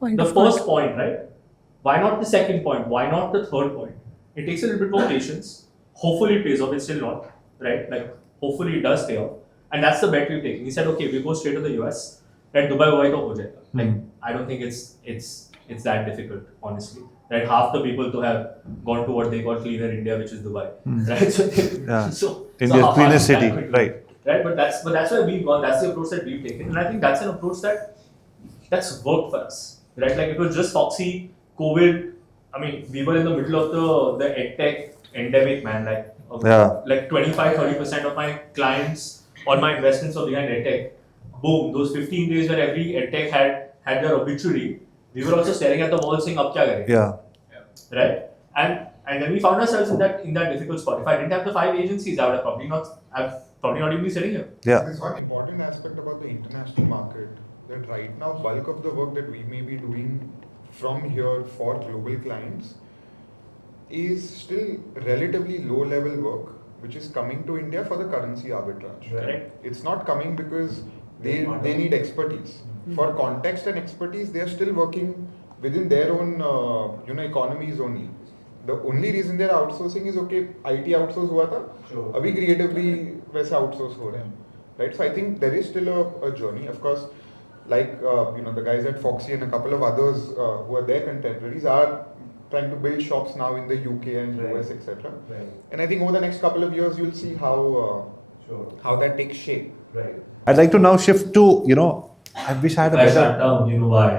point, right? Why not the second point? Why not the third point? It takes a little bit more patience. Hopefully it pays off. It's still not, right? Like, hopefully it does pay off. And that's the bet we've taken. We said, okay, we go straight to the US, right? Dubai to ho jayega. Like, I don't think it's that difficult, honestly. Right? Half the people to have gone to what they call cleaner India, which is Dubai. Right? So India's cleanest city, right? Right? But that's where we've gone. That's the approach that we've taken. And I think that's an approach that's worked for us. Right? Like, it was just Foxy, COVID. I mean, we were in the middle of the EdTech endemic, man. Like 25-30% of my clients or my investments were behind EdTech. Boom, those 15 days where every EdTech had their obituary, we were also staring at the wall saying, "Ab kya kare?" Yeah. Right? And then we found ourselves in that difficult spot. If I didn't have the 5 agencies, I would have probably not even be sitting here. Yeah. There's one important aspect about the international market, that right now bulk of the work that we may be doing from here for global clients is still relatively low level work, which is coming to India for the currency arbitrage. Correct. It's not coming because they need expertise. For context and expertise, they are still working within their own economies only. The only reason they are outsourcing is, okay, IT outsource हुआ था, अभी creatively वैसे outsource हो रहे हैं, right? So I think there is still a journey. Of course, like the guys at Foxy and a couple of others who are their contemporaries are trying to build shops now in the UK and US, etc. And I think over the next couple of years, you'll see how that takes shape. Right. I'd like to now shift to, I wish I had a If I better. shut down, you know why?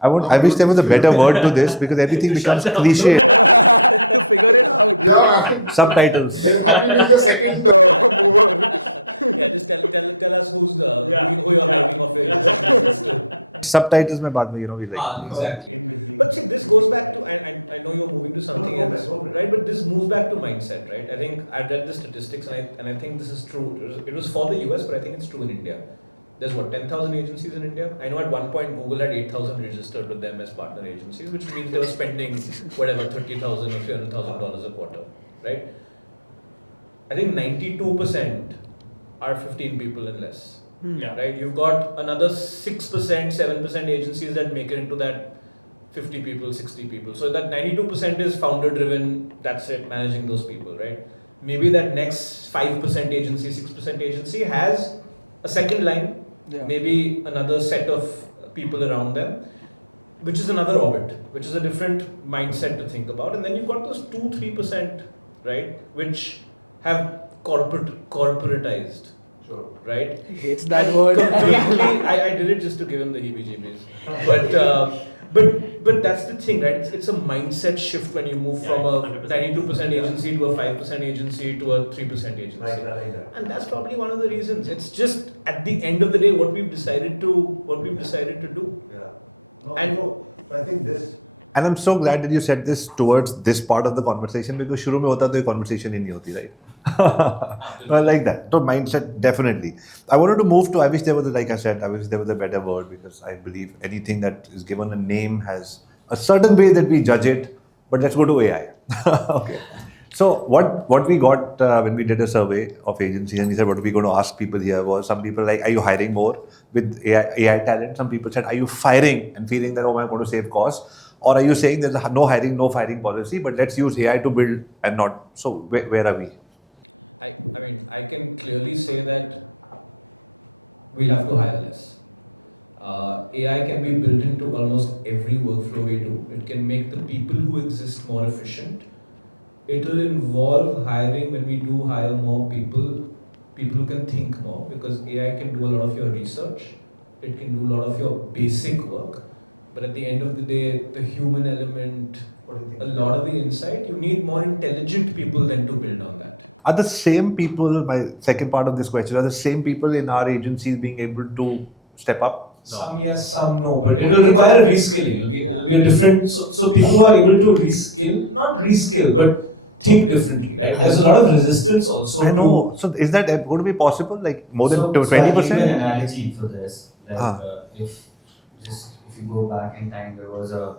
I wish there was a better word to this because everything becomes cliche. To figure it out. Yeah, Subtitles. they're happy with the second mover. Yeah, just tell us who you're naming of it. Subtitles mein baad mein, we like. Exactly. But see, this goes back to, and I know you're moving to something else, right? But this moves back to mindset, right? I think I read the statistics and I think this is true. It was for the US, but I think it's true in India. There's 10,000 agencies in India. I know at one point Google had 8,000 registered with them as partner agencies, which means they were spending whatever $30,000 or $300,000 a quarter, right? I think 92% are 15 people and less. Right? You've got another 6%, 7% agencies that make it into that 50 people, 60 people. So that 92% is founder driven, that's it, managing those people, right? Maybe that next 5% agency, 6% agency has a second line, maybe another set of people around them, which is another orbit, which is a different mindset to think about. And then you've got those 2-3%, right, which have corporatized. Sure. Right? He hates that word. Completely, I did it just to give him the heebie-jeebies. But that's the thing, right? It's a mindset shift when you move from a 92% agency to a 5% agency to a 3% agency. Right. And that's probably one of the reasons. It's just at the end of the day what we've decided to do. I think this. And I'm so glad that you said this towards this part of the conversation because शुरू में होता तो ये conversation ही नहीं होती, right? I like that. So mindset, definitely. I wanted to move to, I wish there was a better word because I believe anything that is given a name has a certain way that we judge it, but let's go to AI. Okay. So what we got when we did a survey of agencies and we said what are we going to ask people here was some people like, are you hiring more with AI talent? Some people said, are you firing and feeling that, oh, I'm going to save costs? Or are you saying there's no hiring, no firing policy, but let's use AI to build and not? So where are we? I mean, I can clearly say that we'll have to hire less. AI can be built into almost every workflow we do. It can make the people who exist more efficient. It will involve hiring, when we do hire more people who can think more, because AI can do a lot of your research. It can do a lot of your basic work. But at the end of the day, the human element, a lot of the insight, you need more intelligent people than to build on that. Are the same people, my second part of this question, are the same people in our agencies being able to step up? Some yes, some no, but it will require reskilling. It'll be a different. So people who are able to reskill, not reskill, but think differently, right? There's a lot of resistance also. I know. So is that going to be possible? Like more than So I'll give 20%? you an analogy for this. Like, Ah. if you go back in time, there was a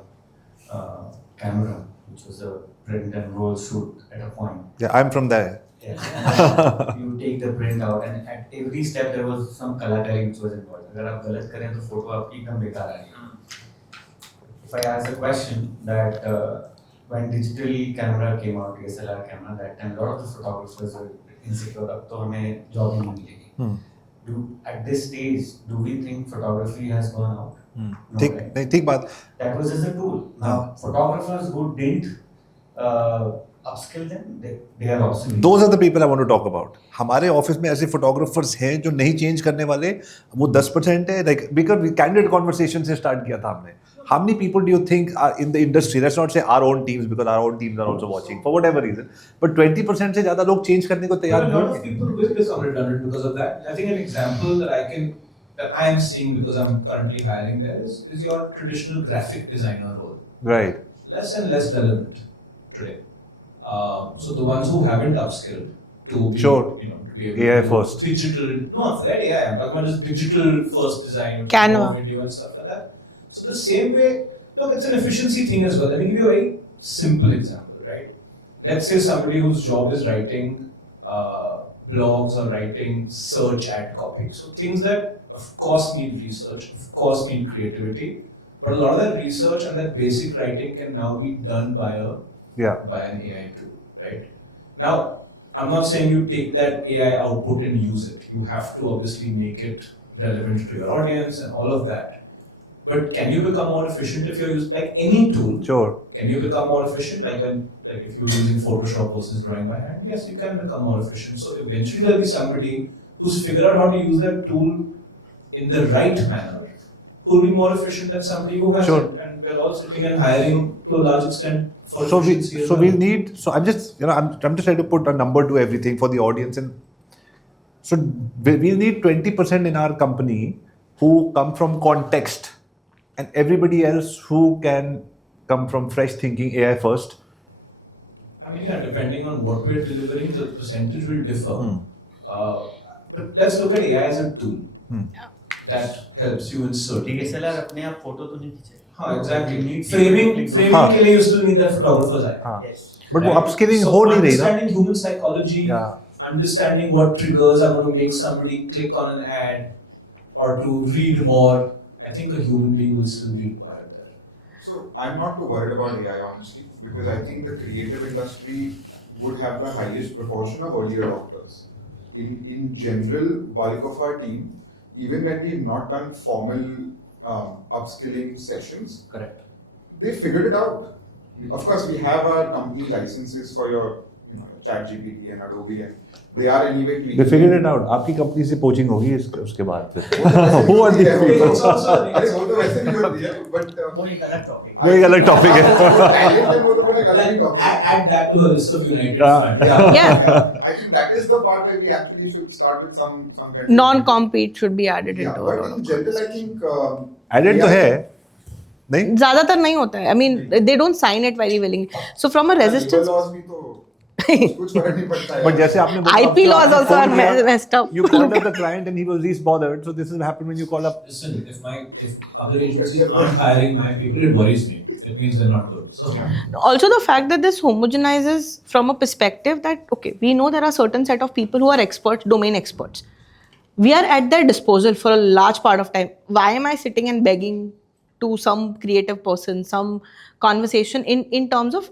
camera which was a print and roll shoot at a point. Yeah, I'm from there. Yeah. You take the print out, and at every step there was some कलाकारी which was involved. अगर आप गलत करें तो photo आपकी एकदम बेकार आएगी. If I ask a question that when digital camera came out, DSLR camera, that time a lot of the photographers were insecure. अब तो हमें job ही नहीं मिलेगी. At this stage, do we think photography has gone out? No, right? Think बात. That was as a tool. Now, photographers who didn't upskill them, they are obsolete. Those are the people I want to talk about. हमारे office में ऐसे photographers हैं जो नहीं change करने वाले, वो 10% है. Like because candid conversation से start किया था हमने. How many people do you think are in the industry? Let's not say our own teams, because our own teams are also watching for whatever reason. But 20% से ज़्यादा लोग change करने को तैयार There are a lot नहीं of people with this are redundant because of that. I think an example that I am seeing because I'm currently hiring there is your traditional graphic designer role. Right. Less and less relevant today. So the ones who haven't upskilled to be, Sure. to be able AI to do first. digital, no, for that, yeah, I'm talking about just digital first design, which is Canva. more video and stuff like that. So the same way, look, it's an efficiency thing as well. I'll give you a very simple example, right? Let's say somebody whose job is writing blogs or writing search ad copy. So things that of course need research, of course need creativity, but a lot of that research and that basic writing can now be done by an AI tool, right? Now, I'm not saying you take that AI output and use it. You have to obviously make it relevant to your audience and all of that. But can you become more efficient if you're using like any tool? Sure. Can you become more efficient? Like if you were using Photoshop versus drawing by hand, yes, you can become more efficient. So eventually there'll be somebody who's figured out how to use that tool in the right manner, who will be more efficient than somebody who has Sure. it. And we're all sitting and hiring to a large extent for So efficiency. I'm just trying to put a number to everything for the audience, and so we need 20% in our company who come from context, and everybody else who can come from fresh thinking, AI first. I mean, yeah, depending on what we're delivering, the percentage will differ. But let's look at AI as a tool that helps you in certain. DSLR अपने आप photo तो नहीं खींचे. हाँ, exactly. You need Framing हाँ. के लिए you still need that photographer's eye. हाँ. Yes. But वो upskilling So हो नहीं रही ना. understanding human psychology, Yeah. understanding what triggers are going to make somebody click on an ad or to read more, I think a human being will still be required there. So I'm not too worried about AI honestly, because I think the creative industry would have the highest proportion of early adopters. In general, bulk of our team, even when we've not done formal upskilling sessions, Correct. they figured it out. Of course, we have our company licenses for your ChatGPT and Adobe, and they are anyway tweaking. They figured it out. आपकी company से poaching होगी उसके बाद. Who are these people? It's also अरे वो तो वैसे नहीं होती है, but वो एक अलग टॉपिक. ये एक अलग topic है. talent है वो तो एक अलग ही topic है. add that to a list of United Yeah. Front. Yeah. I think that is the part where we actually should start with some kind of Non-compete should be added Yeah, into a but lot in of general, I think Added तो है. नहीं? ज़्यादातर नहीं होता है. I mean, they don't sign it very willingly. So from a resistance. laws भी तो कुछ फर्क नहीं पड़ता है. But जैसे आपने बोला, IP laws also are phone किया, messed up. You called up the client and he was least bothered. So this has happened when you call up. Listen, if other agencies aren't hiring my people, it worries me. It means they're not good. So Yeah. Also the fact that this homogenizes from a perspective that, okay, we know there are certain set of people who are experts, domain experts. We are at their disposal for a large part of time. Why am I sitting and begging to some creative person, some conversation in terms of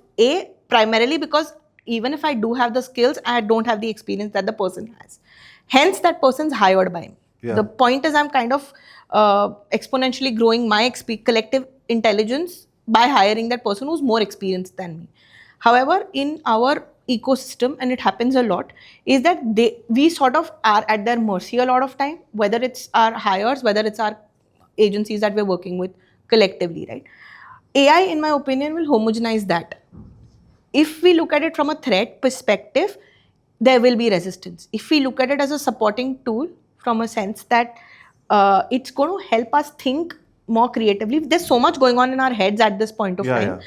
primarily because even if I do have the skills, I don't have the experience that the person has. Hence, that person's hired by me. Yeah. The point is, I'm kind of exponentially growing my collective intelligence by hiring that person who's more experienced than me. However, in our ecosystem, and it happens a lot, is that we sort of are at their mercy a lot of time, whether it's our hires, whether it's our agencies that we're working with collectively, right? AI, in my opinion, will homogenize that. If we look at it from a threat perspective, there will be resistance. If we look at it as a supporting tool, from a sense that it's going to help us think more creatively. There's so much going on in our heads at this point of time.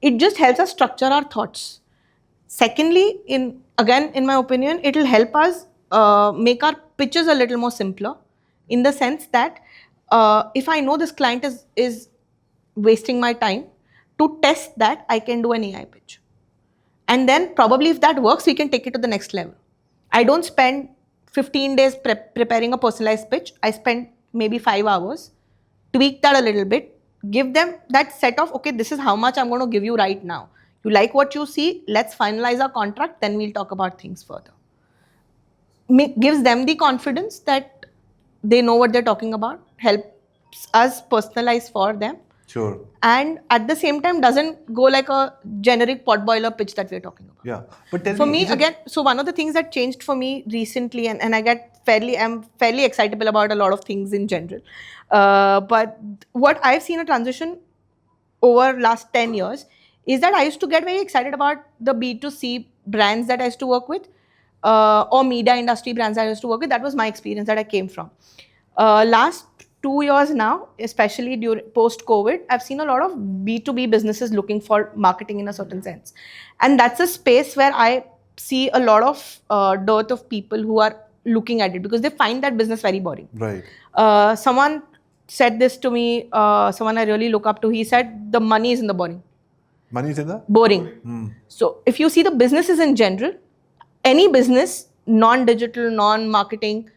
It just helps us structure our thoughts. Secondly, in my opinion, it will help us make our pitches a little more simpler, in the sense that if I know this client is wasting my time, to test that, I can do an AI pitch. And then probably if that works, we can take it to the next level. I don't spend 15 days preparing a personalized pitch. I spend maybe 5 hours, tweak that a little bit, give them that set of, okay, this is how much I'm going to give you right now. You like what you see, let's finalize our contract, then we'll talk about things further. Gives them the confidence that they know what they're talking about, helps us personalize for them. Sure. And at the same time doesn't go like a generic potboiler pitch that we're talking about. Yeah. But tell for me, me again, so one of the things that changed for me recently, and I'm fairly excitable about a lot of things in general. But what I've seen a transition over last 10 years is that I used to get very excited about the B2C brands that I used to work with, or media industry brands that I used to work with. That was my experience that I came from. Last 2 years now, especially during post-COVID, I've seen a lot of B2B businesses looking for marketing in a certain sense. And that's a space where I see a lot of dearth of people who are looking at it because they find that business very boring. Right. Someone said this to me, someone I really look up to, he said, the money is in the boring. Money is in the? Boring. So if you see the businesses in general, any business, non-digital, non-marketing,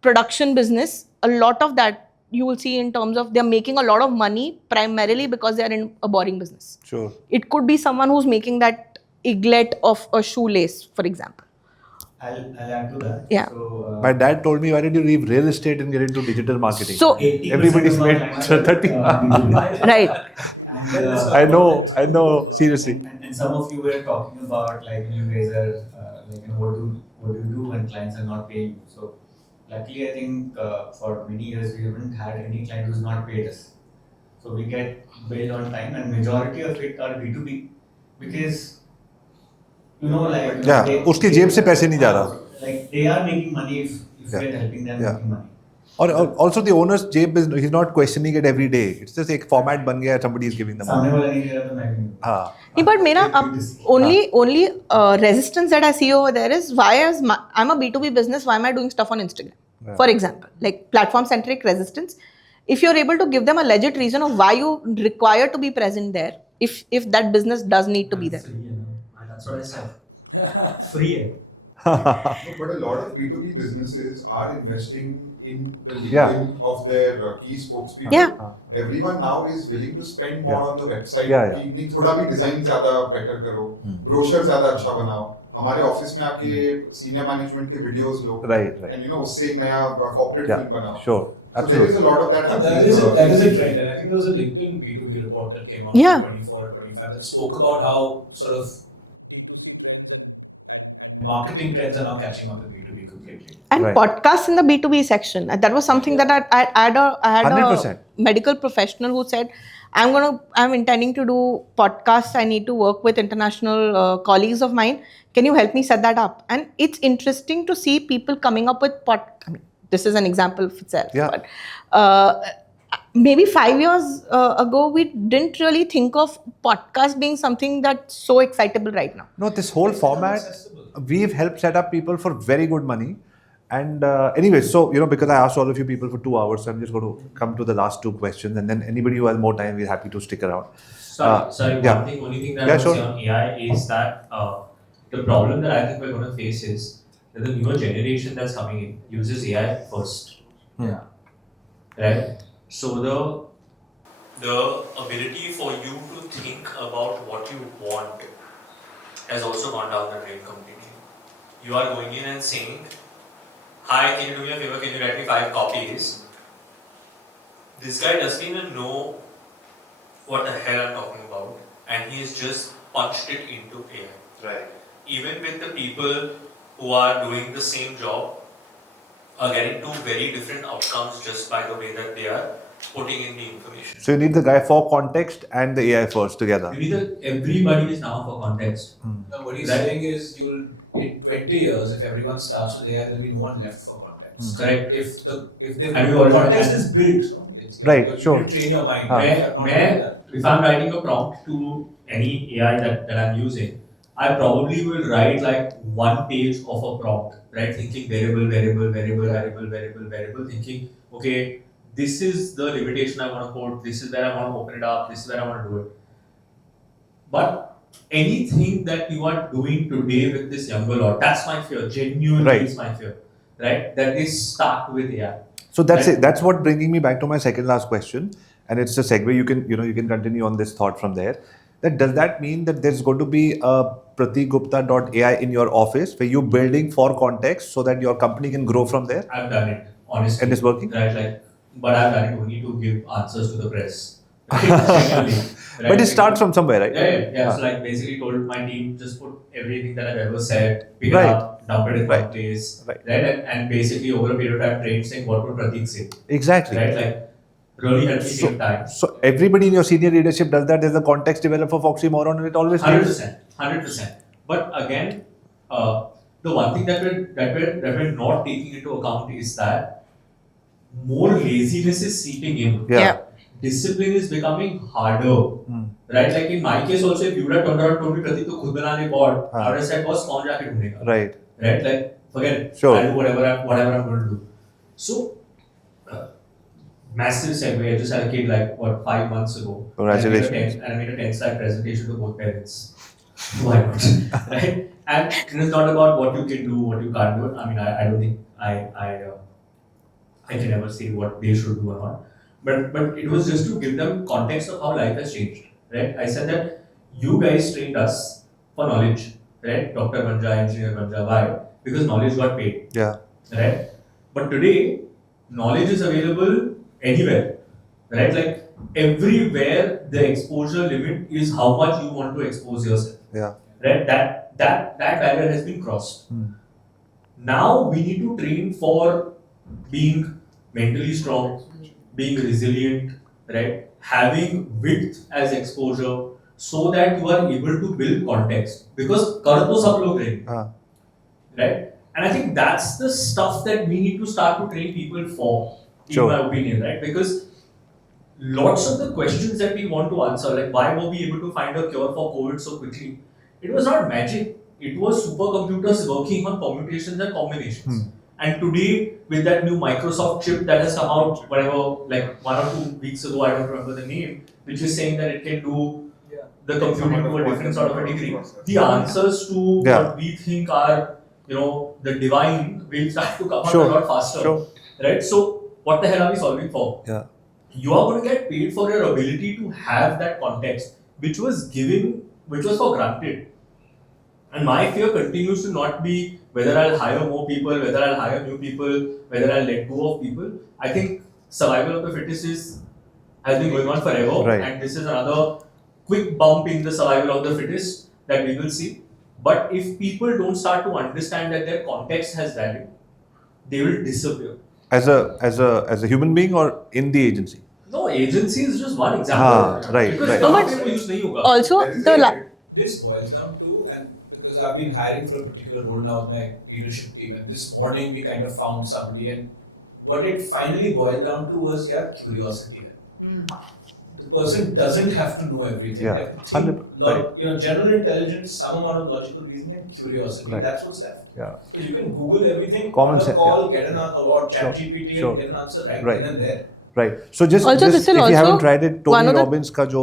production business, a lot of that you will see in terms of they're making a lot of money primarily because they're in a boring business. Sure. It could be someone who's making that eaglet of a shoelace, for example. I'll add to that. Yeah. So, My dad told me, why did you leave real estate and get into digital marketing? So 80% everybody's of our made clients are, 30. B2B. right. I know, seriously. And some of you were talking about like you guys are what do you do when clients are not paying you? So luckily, I think for many years we haven't had any client who's not paid us. So we get billed on time, and majority of it are B2B because उसकी जेब से पैसे नहीं जा रहा. Like they are making money if we are helping them making money. Or also the owner's जेब is he's not questioning it every day. It's just एक format बन गया, somebody is giving them money. सामने वाला नहीं दे रहा तो मैं भी नहीं. हाँ. But mera only resistance that I see over there is I'm a B2B business, why am I doing stuff on Instagram? Yeah. For example, like platform-centric resistance. If you're able to give them a legit reason of why you require to be present there, if that business does need to be there. That's what I said. Free. But a lot of B2B businesses are investing in the LinkedIn of their key spokespeople. Yeah. Everyone now is willing to spend more on the website. Yeah. कि थोड़ा भी design ज़्यादा better करो, brochure ज़्यादा अच्छा बनाओ. हमारे office में आके senior management के videos लो. Right. And उससे एक नया corporate film बनाओ. Sure. So there is a lot of that. That is a trend. I think there was a LinkedIn B2B report that came out in 24 or 25 that spoke about how sort of D2C trends and marketing trends are now catching up with B2B completely. And podcasts in the B2B section. That was something that I had 100%. a medical professional who said, I'm intending to do podcasts. I need to work with international colleagues of mine. Can you help me set that up? And it's interesting to see people coming up with this is an example of itself. Yeah. But maybe 5 years ago, we didn't really think of podcast being something that's so excitable right now. No, this whole format, we've helped set up people for very good money. And anyway, so, because I asked all of you people for 2 hours, so I'm just going to come to the last 2 questions. And then anybody who has more time, we're happy to stick around. Sorry, only thing that I want to say on AI is that the problem that I think we're going to face is that the newer generation that's coming in uses AI first. Yeah. Right? So the ability for you to think about what you want has also gone down the drain completely. You are going in and saying, "Hi, can you do me a favor? Can you write me 5 copies?" This guy doesn't even know what the hell I'm talking about, and he has just punched it into AI. Right. Even with the people who are doing the same job are getting 2 very different outcomes just by the way that they are putting in the information. So you need the guy for context and the AI first together. Everybody is now for context. What he's Right. saying is, in 20 years, if everyone starts with AI, there'll be no one left for context. Correct. If the Have you already- context is built, no, Right, you sure. can train your mind. Ah. If you're not doing that. If I'm writing a prompt to any AI that I'm using, I probably will write like 1 page of a prompt, right? Thinking variable, thinking, okay, this is the limitation I want to put, this is where I want to open it up, this is where I want to do it. But anything that you are doing today with this younger lot, that's my fear, genuinely Right. is my fear, right? That they start with AI. So that's Right. it. That's what bringing me back to my second last question, and it's a segue. You can continue on this thought from there. That does that mean that there's going to be a pratikgupta.ai in your office where you're building for context so that your company can grow from there? I've done it, honestly. And it's working? Right, but I've done it only to give answers to the press. Genuinely, right? But it starts from somewhere, right? Yeah. So basically told my team, just put everything that I've ever said, pick Right. it up, dump it in Right. one place, Right. And basically over a period of time trained saying what would Pratik say, Exactly. right? Really helped me save time. So everybody in your senior leadership does that. There's a context developer for oxymoron, and it always fails. 100%. But again, the one thing that we're not taking into account is that more laziness is seeping in. Yeah. Discipline is becoming harder. Right? Like in my case also, if you would have turned around and told me, Pratik, to khud banane board, I would have said, boss, kaun jaake dhundega? Right. Right? Like, forget it. Sure. I'll do whatever I'm going to do. So, massive segue. I just had a kid 5 months ago. Congratulations. And I made a 10-slide presentation to both parents. Why not? Right? And it's not about what you can do, what you can't do. I mean, I don't think I can ever say what they should do or not. But it was just to give them context of how life has changed. Right? I said that you guys trained us for knowledge. Right? Doctor Banja, engineer Banja. Why? Because knowledge got paid. Yeah. Right? But today, knowledge is available anywhere. Right? Like everywhere, the exposure limit is how much you want to expose yourself. Yeah. Right? That barrier has been crossed. Now we need to train for being mentally strong, being resilient, right? Having width as exposure, so that you are able to build context. Because kar to sab log rahe, right? And I think that's the stuff that we need to start to train people for, in my opinion, right? Because lots of the questions that we want to answer, like why were we able to find a cure for COVID so quickly? It was not magic. It was supercomputers working on permutations and combinations. And today, with that new Microsoft chip that has come out, whatever, like 1 or 2 weeks ago, I don't remember the name, which is saying that it can do the computing to a different sort of a degree. The answers to what we think are, the divine will start to come out a lot faster. Right? So, what the hell are we solving for? Yeah. You are going to get paid for your ability to have that context, which was for granted. And my fear continues to not be whether I'll hire more people, whether I'll hire new people, whether I'll let go of people. I think survival of the fittest has been going on forever. Right. And this is another quick bump in the survival of the fittest that we will see. But if people don't start to understand that their context has value, they will disappear. As a human being or in the agency? No, agency is just one example. Right. Because No, but people use nahi hoga. also This boils down to, and because I've been hiring for a particular role now with my leadership team, and this morning we kind of found somebody, and what it finally boiled down to was curiosity. The person doesn't have to know everything. They have to think, general intelligence, some amount of logical reasoning, and curiosity. Right. that's what's left. Yeah. So you can Google everything on a Concept, call, get an answer, or ChatGPT Sure. and get an answer right Right. then and there. Right. So just Also, this if will you haven't also tried it, one Tony of the- Robbins ka jo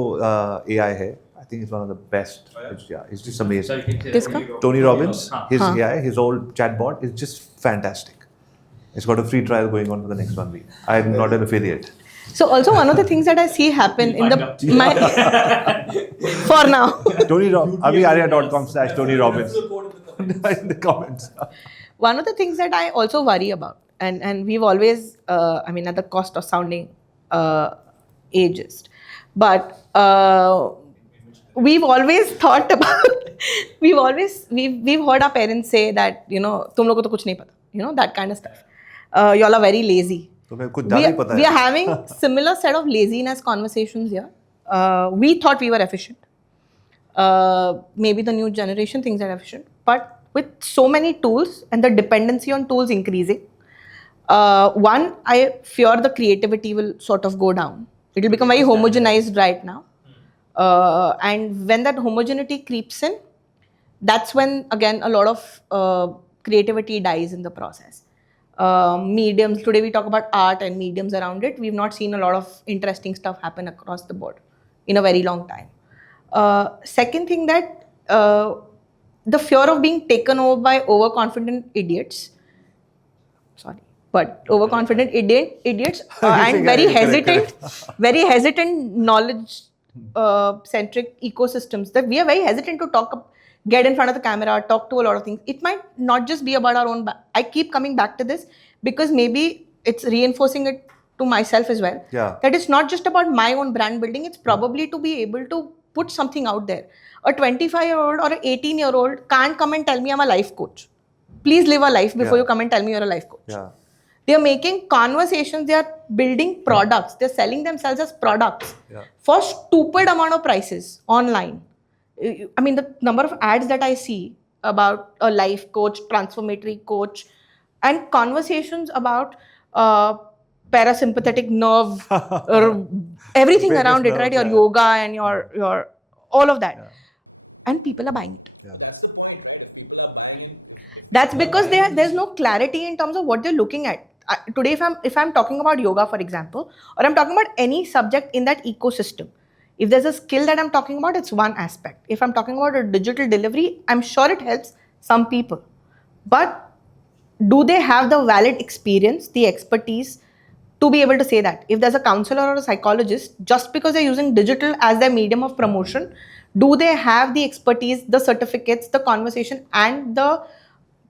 AI hai, I think it's one of the best. It's just amazing. Kiska? Tony Robbins, his AI, his old chatbot is just fantastic. It's got a free trial going on for the next 1 week. I'm not an affiliate. So also one of the things that I see happen in for now. Avi Robbins in the comments. One of the things that I also worry about, and we've always, at the cost of sounding ageist, but we've always thought about, we've heard our parents say that, tum logo to kuch nahi pata, that kind of stuff. Y'all are very lazy. We are having similar set of laziness conversations here. We thought we were efficient. Maybe the new generation thinks they're efficient, but with so many tools and the dependency on tools increasing, one, I fear the creativity will sort of go down. It will become very homogenized right now. And when that homogeneity creeps in, that's when, again, a lot of creativity dies in the process. Mediums, today we talk about art and mediums around it. We've not seen a lot of interesting stuff happen across the board in a very long time. Second thing, that the fear of being taken over by overconfident idiots. Sorry, but overconfident idiots and very hesitant knowledge centric ecosystems, that we are very hesitant to get in front of the camera, talk to a lot of things. It might not just be about our own. I keep coming back to this because maybe it's reinforcing it to myself as well. Yeah. That it's not just about my own brand building. It's probably to be able to put something out there. A 25-year-old or an 18-year-old can't come and tell me I'm a life coach. Please live a life before you come and tell me you're a life coach. Yeah. They are making conversations. They are building products. They're selling themselves as products for stupid amount of prices online. I mean, the number of ads that I see about a life coach, transformatory coach, and conversations about parasympathetic nerve, or everything around it, right? Your yoga and your all of that. Yeah. And people are buying it. But that's the point, right? If people are buying it, that's because there's no clarity in terms of what they're looking at. Today, if I'm talking about yoga, for example, or I'm talking about any subject in that ecosystem, if there's a skill that I'm talking about, it's one aspect. If I'm talking about a digital delivery, I'm sure it helps some people. But do they have the valid experience, the expertise to be able to say that? If there's a counselor or a psychologist, just because they're using digital as their medium of promotion, do they have the expertise, the certificates, the conversation, and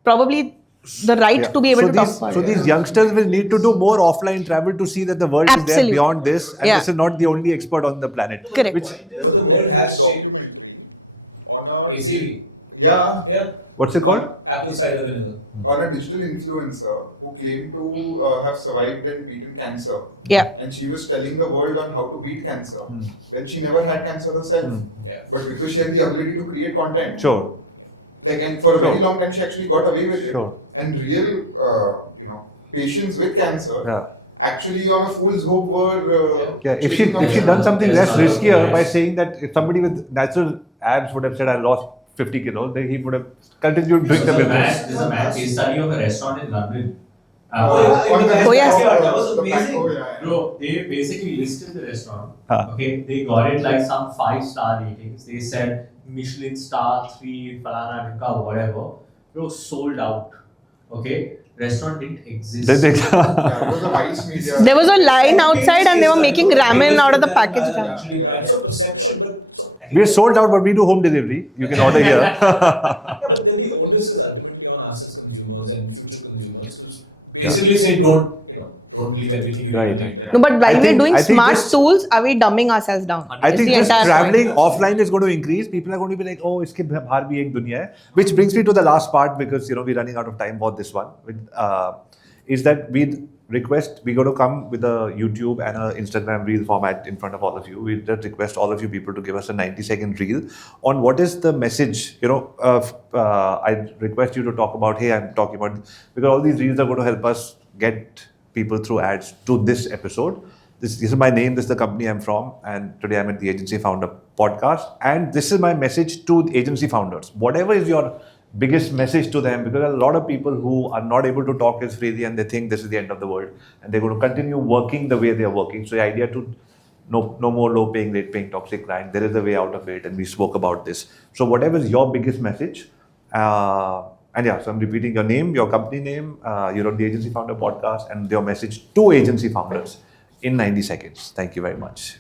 probably the right to be able to talk about it? So these youngsters will need to do more offline travel to see that the world is there beyond this, and this is not the only expert on the planet. Correct. But the world has documentary on a Yeah. What's it called? Apple cider vinegar. On a digital influencer who claimed to have survived and beaten cancer. Yeah. And she was telling the world on how to beat cancer when she never had cancer herself. Yeah. But because she had the ability to create content. Sure. And for a very long time she actually got away with it. Sure. And real, patients with cancer actually on a fool's hope were. If she done something less riskier by saying that if somebody with natural abs would have said I lost 50 kilos, then he would have continued doing the business. There's a mad case study of a restaurant in London. Yes. That was amazing. Bro, they basically listed the restaurant. Okay, they got it like some 5-star ratings. They said Michelin star 3, Falana, Nika, whatever. Bro, sold out. Okay, restaurant didn't exist. It was a vice media. There was a line outside and they were making ramen out of the packaged ramen. It's a perception, but We're sold out, but we do home delivery. You can order here. but then the onus is ultimately on us as consumers and future consumers to basically say don't believe everything you read on the internet. No, but while we're doing smart just- tools, are we dumbing ourselves down? I It's think the just entire traveling point. offline is going to increase. People are going to be like, oh, iske bahar bhi ek dunya hai. Which brings me to the last part, because we're running out of time for this one. Is that we're going to come with a YouTube and an Instagram reel format in front of all of you. We just request all of you people to give us a 90-second reel on what is the message. I request you to talk about, hey, I'm talking about, because all these reels are going to help us get people through ads to this episode. This is my name, this is the company I'm from, and today I'm at the Agency Founder podcast. And this is my message to agency founders. Whatever is your biggest message to them, because a lot of people who are not able to talk as freely and they think this is the end of the world and they're going to continue working the way they're working. So the idea to no more low paying, late paying toxic client, there is a way out of it, and we spoke about this. So whatever is your biggest message, so I'm repeating your name, your company name, you're on the Agency Founder podcast, and your message to agency founders. in 90 seconds. Thank you very much.